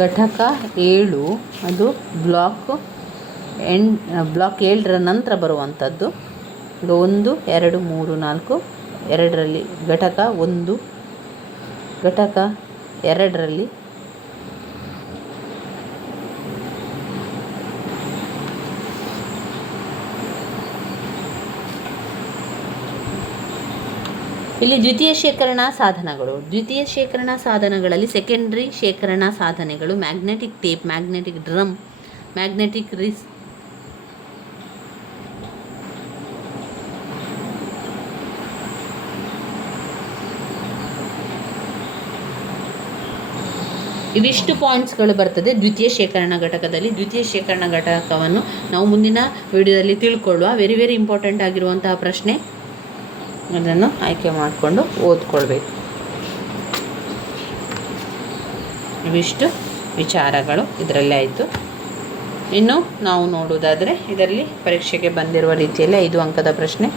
ಘಟಕ 7 ಅದು ಬ್ಲಾಕ್ 7ರ ನಂತರ ಬರುವಂಥದ್ದು. 1, 2, 3, 4 2ರಲ್ಲಿ ಘಟಕ 1, ಘಟಕ 2ರಲ್ಲಿ ಇಲ್ಲಿ ದ್ವಿತೀಯ ಶೇಖರಣಾ ಸಾಧನಗಳು. ದ್ವಿತೀಯ ಶೇಖರಣಾ ಸಾಧನಗಳಲ್ಲಿ ಸೆಕೆಂಡ್ರಿ ಶೇಖರಣಾ ಸಾಧನೆಗಳು magnetic tape, magnetic drum, magnetic ಇವಿಷ್ಟು ಪಾಯಿಂಟ್ಸ್ಗಳು ಬರ್ತದೆ ದ್ವಿತೀಯ ಶೇಖರಣಾ ಘಟಕದಲ್ಲಿ. ದ್ವಿತೀಯ ಶೇಖರಣಾ ಘಟಕವನ್ನು ನಾವು ಮುಂದಿನ ವಿಡಿಯೋದಲ್ಲಿ ತಿಳ್ಕೊಳ್ಳುವ. ವೆರಿ ವೆರಿ ಇಂಪಾರ್ಟೆಂಟ್ ಆಗಿರುವಂತಹ ಪ್ರಶ್ನೆ, ಅದನ್ನು ಆಯ್ಕೆ ಮಾಡಿಕೊಂಡು ಓದ್ಕೊಳ್ಬೇಕು. ಇವಿಷ್ಟು ವಿಚಾರಗಳು ಇದರಲ್ಲೇ ಆಯಿತು. ಇನ್ನು ನಾವು ನೋಡುವುದಾದರೆ ಇದರಲ್ಲಿ ಪರೀಕ್ಷೆಗೆ ಬಂದಿರುವ ರೀತಿಯಲ್ಲಿ 5 ಅಂಕದ ಪ್ರಶ್ನೆ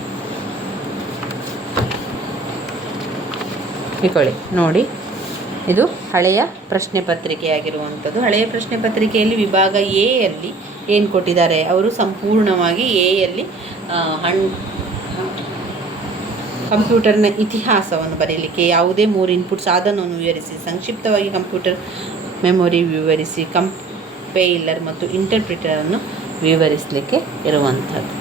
ಇಕೊಳ್ಳಿ ನೋಡಿ. ಇದು ಹಳೆಯ ಪ್ರಶ್ನೆ ಪತ್ರಿಕೆಯಾಗಿರುವಂಥದ್ದು. ಹಳೆಯ ಪ್ರಶ್ನೆ ಪತ್ರಿಕೆಯಲ್ಲಿ ವಿಭಾಗ ಎ ಯಲ್ಲಿ ಏನು ಕೊಟ್ಟಿದ್ದಾರೆ, ಅವರು ಸಂಪೂರ್ಣವಾಗಿ ಎ ಯಲ್ಲಿ ಕಂಪ್ಯೂಟರ್ನ ಇತಿಹಾಸವನ್ನು ಬರೀಲಿಕ್ಕೆ ಯಾವುದೇ 3 ಇನ್ಪುಟ್ ಸಾಧನವನ್ನು ವಿವರಿಸಿ, ಸಂಕ್ಷಿಪ್ತವಾಗಿ ಕಂಪ್ಯೂಟರ್ ಮೆಮೊರಿ ವಿವರಿಸಿ, ಕಂಪೈಲರ್ ಮತ್ತು ಇಂಟರ್ಪ್ರಿಟರನ್ನು ವಿವರಿಸಲಿಕ್ಕೆ ಇರುವಂಥದ್ದು.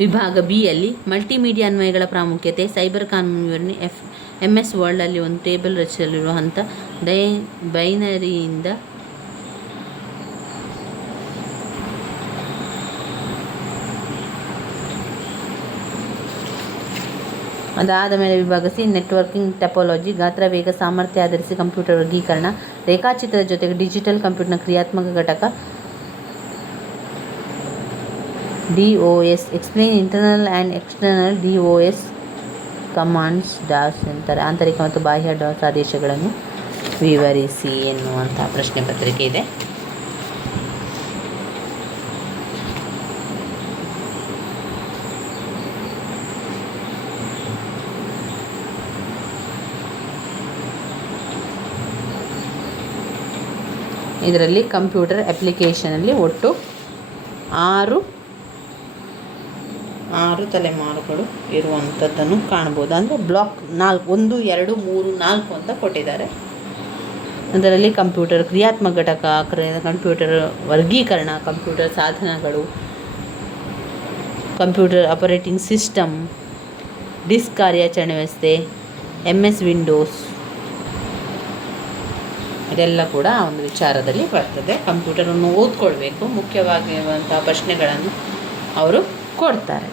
ವಿಭಾಗ ಬಿ ಯಲ್ಲಿ ಮಲ್ಟಿಮೀಡಿಯಾ ಅನ್ವಯಗಳ ಪ್ರಾಮುಖ್ಯತೆ, ಸೈಬರ್ ಕಾನೂನು ವಿವರಣೆ, MS ವರ್ಡಲ್ಲಿ ಒಂದು ಟೇಬಲ್ ರಚಿಸಲಿರುವ ಹಂತ, ಬೈನರಿಯಿಂದ ಅದಾದ ಮೇಲೆ ವಿಭಾಗ ಸಿ ನೆಟ್ವರ್ಕಿಂಗ್ ಟೆಪಾಲಜಿ, ಗಾತ್ರ, ವೇಗ, ಸಾಮರ್ಥ್ಯ ಆಧರಿಸಿ ಕಂಪ್ಯೂಟರ್ ವರ್ಗೀಕರಣ, ರೇಖಾಚಿತ್ರದ ಜೊತೆಗೆ ಡಿಜಿಟಲ್ ಕಂಪ್ಯೂಟರ್ನ ಕ್ರಿಯಾತ್ಮಕ ಘಟಕ, DOS, explain internal and external DOS commands, DOS ಅಂತಾರೆ, ಆಂತರಿಕ ಮತ್ತು ಬಾಹ್ಯ ಡಾಸ್ ಆದೇಶಗಳನ್ನು ವಿವರಿಸಿ ಎನ್ನುವಂಥ ಪ್ರಶ್ನೆ ಪತ್ರಿಕೆ ಇದೆ. ಇದರಲ್ಲಿ ಕಂಪ್ಯೂಟರ್ ಅಪ್ಲಿಕೇಶನಲ್ಲಿ ಒಟ್ಟು 6 ತಲೆಮಾರುಗಳು ಇರುವಂಥದ್ದನ್ನು ಕಾಣ್ಬೋದು. ಅಂದರೆ ಬ್ಲಾಕ್ 4, 1, 2, 3, 4 ಅಂತ ಕೊಟ್ಟಿದ್ದಾರೆ. ಅದರಲ್ಲಿ ಕಂಪ್ಯೂಟರ್ ಕ್ರಿಯಾತ್ಮಕ ಘಟಕ, ಕಂಪ್ಯೂಟರ್ ವರ್ಗೀಕರಣ, ಕಂಪ್ಯೂಟರ್ ಸಾಧನಗಳು, ಕಂಪ್ಯೂಟರ್ ಆಪರೇಟಿಂಗ್ ಸಿಸ್ಟಮ್, ಡಿಸ್ಕ್ ಕಾರ್ಯಾಚರಣೆ ವ್ಯವಸ್ಥೆ, MS ವಿಂಡೋಸ್, ಇದೆಲ್ಲ ಕೂಡ ಆ ಒಂದು ವಿಚಾರದಲ್ಲಿ ಬರ್ತದೆ. ಕಂಪ್ಯೂಟರನ್ನು ಓದ್ಕೊಳ್ಬೇಕು. ಮುಖ್ಯವಾಗಿರುವಂಥ ಪ್ರಶ್ನೆಗಳನ್ನು ಅವರು ಕೊಡ್ತಾರೆ.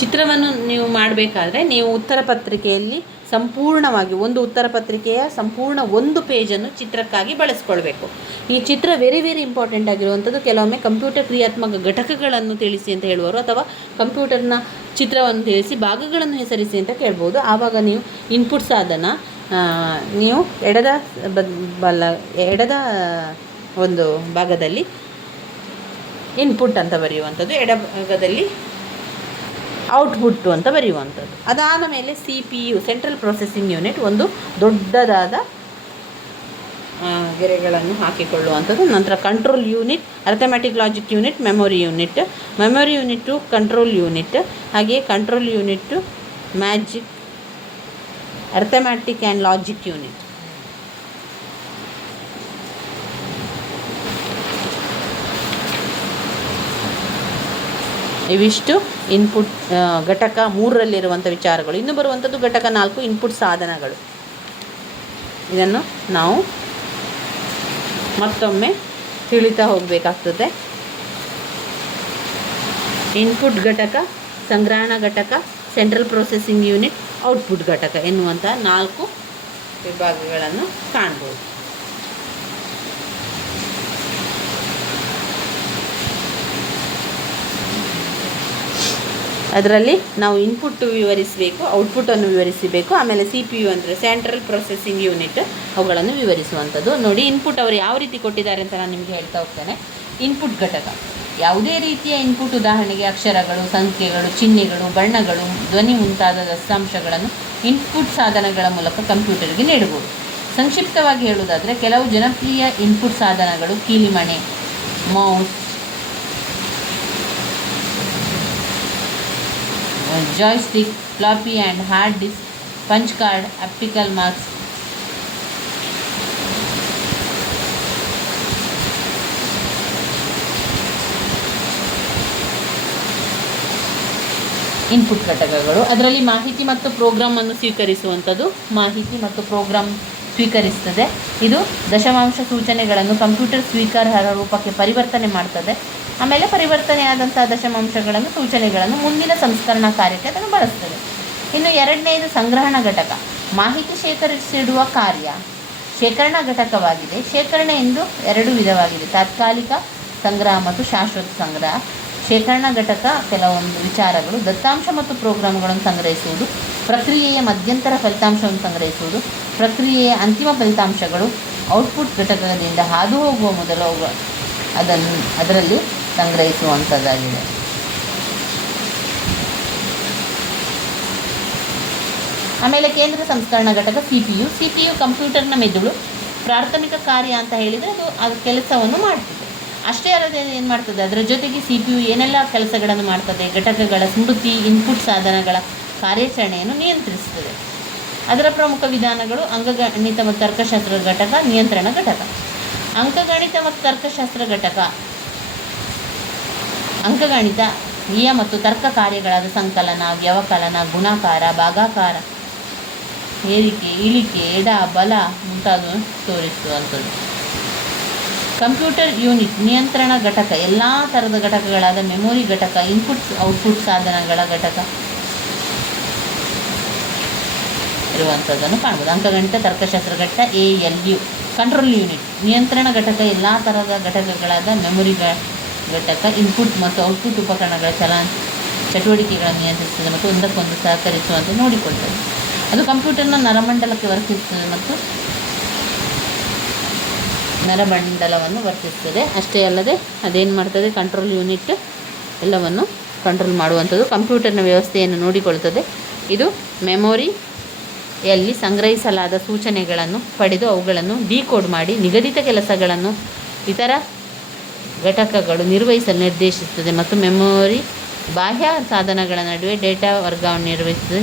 ಚಿತ್ರವನ್ನು ನೀವು ಮಾಡಬೇಕಾದ್ರೆ ನೀವು ಉತ್ತರ ಪತ್ರಿಕೆಯಲ್ಲಿ ಸಂಪೂರ್ಣವಾಗಿ ಒಂದು ಉತ್ತರ ಪತ್ರಿಕೆಯ ಸಂಪೂರ್ಣ 1 ಪೇಜನ್ನು ಚಿತ್ರಕ್ಕಾಗಿ ಬಳಸ್ಕೊಳ್ಬೇಕು. ಈ ಚಿತ್ರ ವೆರಿ ವೆರಿ ಇಂಪಾರ್ಟೆಂಟ್ ಆಗಿರುವಂಥದ್ದು. ಕೆಲವೊಮ್ಮೆ ಕಂಪ್ಯೂಟರ್ ಕ್ರಿಯಾತ್ಮಕ ಘಟಕಗಳನ್ನು ತಿಳಿಸಿ ಅಂತ ಹೇಳುವರು, ಅಥವಾ ಕಂಪ್ಯೂಟರ್ನ ಚಿತ್ರವನ್ನು ತಿಳಿಸಿ ಭಾಗಗಳನ್ನು ಹೆಸರಿಸಿ ಅಂತ ಕೇಳ್ಬೋದು. ಆವಾಗ ನೀವು ಇನ್ಪುಟ್ ಸಾಧನ ನೀವು ಎಡದ ಒಂದು ಭಾಗದಲ್ಲಿ ಇನ್ಪುಟ್ ಅಂತ ಬರೆಯುವಂಥದ್ದು, ಎಡಭಾಗದಲ್ಲಿ ಔಟ್ಪುಟ್ಟು ಅಂತ ಬರೆಯುವಂಥದ್ದು. ಅದಾದ ಮೇಲೆ CPU ಸೆಂಟ್ರಲ್ ಪ್ರೊಸೆಸಿಂಗ್ ಯೂನಿಟ್ ಒಂದು ದೊಡ್ಡದಾದ ಗೆರೆಗಳನ್ನು ಹಾಕಿಕೊಳ್ಳುವಂಥದ್ದು. ನಂತರ control unit, arithmetic logic unit, memory unit control unit, ಹಾಗೆಯೇ control unit magic arithmetic and logic unit. ಇವಿಷ್ಟು ಇನ್ಪುಟ್ ಘಟಕ 3ರಲ್ಲಿರುವಂಥ ವಿಚಾರಗಳು. ಇನ್ನು ಬರುವಂಥದ್ದು ಘಟಕ 4 ಇನ್ಪುಟ್ ಸಾಧನಗಳು. ಇದನ್ನು ನಾವು ಮತ್ತೊಮ್ಮೆ ತಿಳಿತಾ ಹೋಗಬೇಕಾಗ್ತದೆ. ಇನ್ಪುಟ್ ಘಟಕ, ಸಂಗ್ರಹಣಾ ಘಟಕ, ಸೆಂಟ್ರಲ್ ಪ್ರೊಸೆಸಿಂಗ್ ಯೂನಿಟ್, ಔಟ್ಪುಟ್ ಘಟಕ ಎನ್ನುವಂಥ 4 ವಿಭಾಗಗಳನ್ನು ಕಾಣ್ಬೋದು. ಅದರಲ್ಲಿ ನಾವು ಇನ್ಪುಟ್ ವಿವರಿಸಬೇಕು, ಔಟ್ಪುಟನ್ನು ವಿವರಿಸಬೇಕು, ಆಮೇಲೆ CPU ಅಂದರೆ ಸೆಂಟ್ರಲ್ ಪ್ರೊಸೆಸಿಂಗ್ ಯೂನಿಟ್, ಅವುಗಳನ್ನು ವಿವರಿಸುವಂಥದ್ದು. ನೋಡಿ ಇನ್ಪುಟ್ ಅವರು ಯಾವ ರೀತಿ ಕೊಟ್ಟಿದ್ದಾರೆ ಅಂತ ನಾನು ನಿಮಗೆ ಹೇಳ್ತಾ ಹೋಗ್ತೇನೆ. ಇನ್ಪುಟ್ ಘಟಕ ಯಾವುದೇ ರೀತಿಯ ಇನ್ಪುಟ್, ಉದಾಹರಣೆಗೆ ಅಕ್ಷರಗಳು, ಸಂಖ್ಯೆಗಳು, ಚಿಹ್ನೆಗಳು, ಬಣ್ಣಗಳು, ಧ್ವನಿ ಮುಂತಾದ ದತ್ತಾಂಶಗಳನ್ನು ಇನ್ಪುಟ್ ಸಾಧನಗಳ ಮೂಲಕ ಕಂಪ್ಯೂಟರ್ಗೆ ನೀಡಬಹುದು. ಸಂಕ್ಷಿಪ್ತವಾಗಿ ಹೇಳುವುದಾದರೆ ಕೆಲವು ಜನಪ್ರಿಯ ಇನ್ಪುಟ್ ಸಾಧನಗಳು ಕೀಲಿಮಣೆ, ಮೌಸ್, ಜಾಯ್ಸ್ಟಿಕ್, floppy and hard disk, punch card, optical marks, input ಘಟಕಗಳು. ಅದರಲ್ಲಿ ಮಾಹಿತಿ ಮತ್ತು ಪ್ರೋಗ್ರಾಮನ್ನು ಸ್ವೀಕರಿಸುವಂಥದ್ದು. ಮಾಹಿತಿ ಮತ್ತು ಪ್ರೋಗ್ರಾಮ್ ಸ್ವೀಕರಿಸ್ತದೆ. ಇದು ದಶಮಾಂಶ ಸೂಚನೆಗಳನ್ನು ಕಂಪ್ಯೂಟರ್ ಸ್ವೀಕಾರಾರ್ಹ ರೂಪಕ್ಕೆ ಪರಿವರ್ತನೆ ಮಾಡ್ತದೆ. ಆಮೇಲೆ ಪರಿವರ್ತನೆಯಾದಂಥ ದಶಮಾಂಶಗಳನ್ನು, ಸೂಚನೆಗಳನ್ನು ಮುಂದಿನ ಸಂಸ್ಕರಣಾ ಕಾರ್ಯಕ್ಕೆ ಅದನ್ನು ಬಳಸ್ತದೆ. ಇನ್ನು ಎರಡನೆಯದು ಸಂಗ್ರಹಣಾ ಘಟಕ. ಮಾಹಿತಿ ಶೇಖರಿಸಿಡುವ ಕಾರ್ಯ ಶೇಖರಣಾ ಘಟಕವಾಗಿದೆ. ಶೇಖರಣೆ ಎಂದು ಎರಡು ವಿಧವಾಗಿದೆ: ತಾತ್ಕಾಲಿಕ ಸಂಗ್ರಹ ಮತ್ತು ಶಾಶ್ವತ ಸಂಗ್ರಹ. ಶೇಖರಣಾ ಘಟಕ ಕೆಲವೊಂದು ವಿಚಾರಗಳು: ದತ್ತಾಂಶ ಮತ್ತು ಪ್ರೋಗ್ರಾಮ್ಗಳನ್ನು ಸಂಗ್ರಹಿಸುವುದು, ಪ್ರಕ್ರಿಯೆಯ ಮಧ್ಯಂತರ ಫಲಿತಾಂಶವನ್ನು ಸಂಗ್ರಹಿಸುವುದು, ಪ್ರಕ್ರಿಯೆಯ ಅಂತಿಮ ಫಲಿತಾಂಶಗಳು ಔಟ್ಪುಟ್ ಘಟಕದಿಂದ ಹಾದು ಹೋಗುವ ಮೊದಲು ಅದರಲ್ಲಿ ಸಂಗ್ರಹಿಸುವಂಥದ್ದಾಗಿದೆ. ಆಮೇಲೆ ಕೇಂದ್ರ ಸಂಸ್ಕರಣಾ ಘಟಕ ಸಿ ಪಿ ಯು ಕಂಪ್ಯೂಟರ್ನ ಮೆದುಳು. ಪ್ರಾಥಮಿಕ ಕಾರ್ಯ ಅಂತ ಹೇಳಿದರೆ ಅದು ಕೆಲಸವನ್ನು ಮಾಡ್ತದೆ. ಅಷ್ಟೇ ಅಲ್ಲದೆ ಏನು ಮಾಡ್ತದೆ, ಅದರ ಜೊತೆಗೆ ಸಿ ಪಿ ಯು ಏನೆಲ್ಲ ಕೆಲಸಗಳನ್ನು ಮಾಡ್ತದೆ: ಘಟಕಗಳ ಸ್ಮೃತಿ, ಇನ್ಪುಟ್ ಸಾಧನಗಳ ಕಾರ್ಯಾಚರಣೆಯನ್ನು ನಿಯಂತ್ರಿಸುತ್ತದೆ. ಅದರ ಪ್ರಮುಖ ವಿಧಾನಗಳು: ಅಂಕಗಣಿತ ಮತ್ತು ತರ್ಕಶಾಸ್ತ್ರ ಘಟಕ, ನಿಯಂತ್ರಣ ಘಟಕ. ಅಂಕಗಣಿತ ಮತ್ತು ತರ್ಕಶಾಸ್ತ್ರ ಘಟಕ ಅಂಕಗಣಿತೀಯ ಮತ್ತು ತರ್ಕ ಕಾರ್ಯಗಳಾದ ಸಂಕಲನ, ವ್ಯವಕಲನ, ಗುಣಾಕಾರ, ಭಾಗಾಕಾರ, ಏರಿಕೆ, ಇಳಿಕೆ, ಎಡ, ಬಲ ಮುಂತಾದವನ್ನು ತೋರಿಸುವಂಥದ್ದು. ಕಂಪ್ಯೂಟರ್ ಯೂನಿಟ್, ನಿಯಂತ್ರಣ ಘಟಕ. ಎಲ್ಲ ಥರದ ಘಟಕಗಳಾದ ಮೆಮೊರಿ ಘಟಕ, ಇನ್ಪುಟ್ ಔಟ್ಪುಟ್ ಸಾಧನಗಳ ಘಟಕ ಇರುವಂಥದ್ದನ್ನು ಕಾಣ್ಬೋದು. ಅಂಕಗಣಿತ ತರ್ಕಶಾಸ್ತ್ರ ಘಟಕ ALU. ಕಂಟ್ರೋಲ್ ಯೂನಿಟ್, ನಿಯಂತ್ರಣ ಘಟಕ. ಎಲ್ಲ ಥರದ ಘಟಕಗಳಾದ ಮೆಮೊರಿ ಘಟಕ ಇನ್ಪುಟ್ ಮತ್ತು ಔಟ್ಪುಟ್ ಉಪಕರಣಗಳ ಚಟುವಟಿಕೆಗಳನ್ನು ನಿಯಂತ್ರಿಸುತ್ತದೆ ಮತ್ತು ಒಂದಕ್ಕೊಂದು ಸಹಕರಿಸುವಂತೆ ನೋಡಿಕೊಳ್ತದೆ. ಅದು ಕಂಪ್ಯೂಟರ್ನ ನರಮಂಡಲಕ್ಕೆ ವರ್ತಿಸುತ್ತದೆ ಮತ್ತು ನರಮಂಡಲವನ್ನು ವರ್ತಿಸ್ತದೆ. ಅಷ್ಟೇ ಅಲ್ಲದೆ ಅದೇನು ಮಾಡ್ತದೆ, ಕಂಟ್ರೋಲ್ ಯೂನಿಟ್ ಎಲ್ಲವನ್ನು ಕಂಟ್ರೋಲ್ ಮಾಡುವಂಥದ್ದು. ಕಂಪ್ಯೂಟರ್ನ ವ್ಯವಸ್ಥೆಯನ್ನು ನೋಡಿಕೊಳ್ತದೆ. ಇದು ಮೆಮೊರಿಯಲ್ಲಿ ಸಂಗ್ರಹಿಸಲಾದ ಸೂಚನೆಗಳನ್ನು ಪಡೆದು ಅವುಗಳನ್ನು ಡಿಕೋಡ್ ಮಾಡಿ ನಿಗದಿತ ಕೆಲಸಗಳನ್ನು ಇತರ ಘಟಕಗಳು ನಿರ್ವಹಿಸಲು ನಿರ್ದೇಶಿಸುತ್ತದೆ ಮತ್ತು ಮೆಮೊರಿ ಬಾಹ್ಯ ಸಾಧನಗಳ ನಡುವೆ ಡೇಟಾ ವರ್ಗಾವಣೆ ನಿರ್ವಹಿಸುತ್ತದೆ.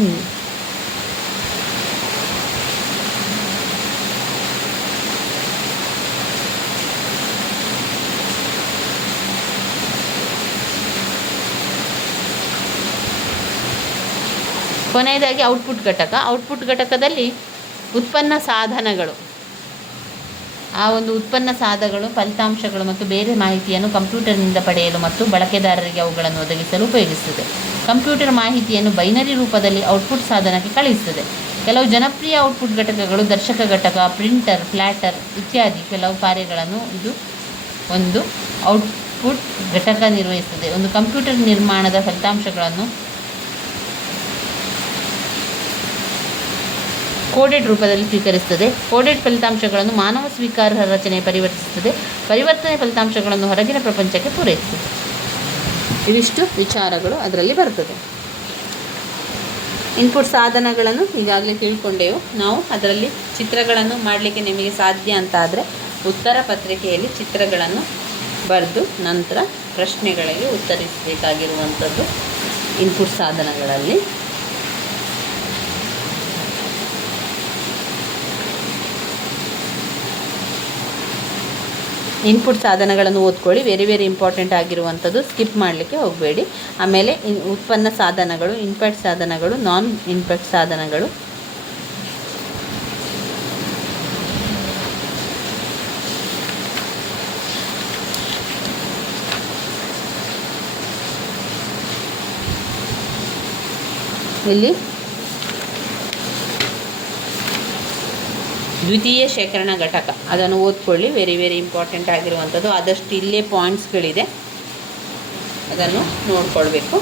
ಕೊನೆಯದಾಗಿ ಔಟ್ಪುಟ್ ಘಟಕ. ಔಟ್ಪುಟ್ ಘಟಕದಲ್ಲಿ ಉತ್ಪನ್ನ ಸಾಧನಗಳು, ಆ ಒಂದು ಉತ್ಪನ್ನ ಸಾಧನಗಳು ಫಲಿತಾಂಶಗಳು ಮತ್ತು ಬೇರೆ ಮಾಹಿತಿಯನ್ನು ಕಂಪ್ಯೂಟರ್ನಿಂದ ಪಡೆಯಲು ಮತ್ತು ಬಳಕೆದಾರರಿಗೆ ಅವುಗಳನ್ನು ಒದಗಿಸಲು ಉಪಯೋಗಿಸುತ್ತದೆ. ಕಂಪ್ಯೂಟರ್ ಮಾಹಿತಿಯನ್ನು ಬೈನರಿ ರೂಪದಲ್ಲಿ ಔಟ್ಪುಟ್ ಸಾಧನಕ್ಕೆ ಕಳುಹಿಸುತ್ತದೆ. ಕೆಲವು ಜನಪ್ರಿಯ ಔಟ್ಪುಟ್ ಘಟಕಗಳು ದರ್ಶಕ ಘಟಕ, ಪ್ರಿಂಟರ್, ಪ್ಲಾಟರ್ ಇತ್ಯಾದಿ ಕೆಲವು ಕಾರ್ಯಗಳನ್ನು ಇದು ಒಂದು ಔಟ್ಪುಟ್ ಘಟಕ ನಿರ್ವಹಿಸುತ್ತದೆ. ಒಂದು ಕಂಪ್ಯೂಟರ್ ನಿರ್ಮಾಣದ ಫಲಿತಾಂಶಗಳನ್ನು ಕೋಡೆಡ್ ರೂಪದಲ್ಲಿ ಸ್ವೀಕರಿಸುತ್ತದೆ. ಕೋಡೆಡ್ ಫಲಿತಾಂಶಗಳನ್ನು ಮಾನವ ಸ್ವೀಕಾರಾರ್ಹ ರಚನೆಗೆ ಪರಿವರ್ತಿಸುತ್ತದೆ. ಪರಿವರ್ತನೆ ಫಲಿತಾಂಶಗಳನ್ನು ಹೊರಗಿನ ಪ್ರಪಂಚಕ್ಕೆ ಪೂರೈಸುತ್ತದೆ. ಇವಿಷ್ಟು ವಿಚಾರಗಳು ಅದರಲ್ಲಿ ಬರ್ತದೆ. ಇನ್ಪುಟ್ ಸಾಧನಗಳನ್ನು ಈಗಾಗಲೇ ತಿಳ್ಕೊಂಡೆವು ನಾವು. ಅದರಲ್ಲಿ ಚಿತ್ರಗಳನ್ನು ಮಾಡಲಿಕ್ಕೆ ನಿಮಗೆ ಸಾಧ್ಯ ಅಂತ ಆದರೆ ಉತ್ತರ ಪತ್ರಿಕೆಯಲ್ಲಿ ಚಿತ್ರಗಳನ್ನು ಬರೆದು ನಂತರ ಪ್ರಶ್ನೆಗಳಿಗೆ ಉತ್ತರಿಸಬೇಕಾಗಿರುವಂಥದ್ದು ಇನ್ಪುಟ್ ಸಾಧನಗಳಲ್ಲಿ. ಇನ್ಪುಟ್ ಸಾಧನಗಳನ್ನು ಓದ್ಕೊಳ್ಳಿ. ವೆರಿ ಇಂಪಾರ್ಟೆಂಟ್ ಆಗಿರುವಂಥದ್ದು, ಸ್ಕಿಪ್ ಮಾಡಲಿಕ್ಕೆ ಹೋಗಬೇಡಿ. ಆಮೇಲೆ ಉತ್ಪನ್ನ ಸಾಧನಗಳು, ಇನ್ಪುಟ್ ಸಾಧನಗಳು, ನಾನ್ ಇನ್ಪುಟ್ ಸಾಧನಗಳು, ಇಲ್ಲಿ ದ್ವಿತೀಯ ಶೇಖರಣಾ ಘಟಕ ಅದನ್ನು ಓದ್ಕೊಳ್ಳಿ. ವೆರಿ ಇಂಪಾರ್ಟೆಂಟ್ ಆಗಿರುವಂಥದ್ದು. ಆದಷ್ಟು ಇಲ್ಲೇ ಪಾಯಿಂಟ್ಸ್ಗಳಿದೆ, ಅದನ್ನು ನೋಡ್ಕೊಳ್ಬೇಕು.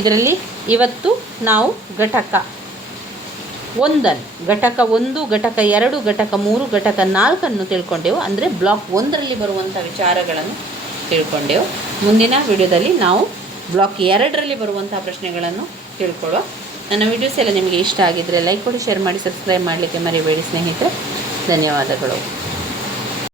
ಇದರಲ್ಲಿ ಇವತ್ತು ನಾವು ಘಟಕ 1 ಘಟಕ 1, ಘಟಕ 2, ಘಟಕ 3, ಘಟಕ 4 ತಿಳ್ಕೊಂಡೆವು. ಅಂದರೆ ಬ್ಲಾಕ್ 1ರಲ್ಲಿ ಬರುವಂಥ ವಿಚಾರಗಳನ್ನು ತಿಳ್ಕೊಂಡೆವು. ಮುಂದಿನ ವಿಡಿಯೋದಲ್ಲಿ ನಾವು ಬ್ಲಾಕ್ 2ರಲ್ಲಿ ಬರುವಂಥ ಪ್ರಶ್ನೆಗಳನ್ನು ತಿಳ್ಕೊಳ್ಳುವ. ನನ್ನ ವಿಡಿಯೋಸ್ ಎಲ್ಲ ನಿಮಗೆ ಇಷ್ಟ ಆಗಿದ್ದರೆ ಲೈಕ್ ಕೊಡಿ, ಶೇರ್ ಮಾಡಿ, ಸಬ್ಸ್ಕ್ರೈಬ್ ಮಾಡಲಿಕ್ಕೆ ಮರಿಬೇಡಿ ಸ್ನೇಹಿತರೆ. ಧನ್ಯವಾದಗಳು.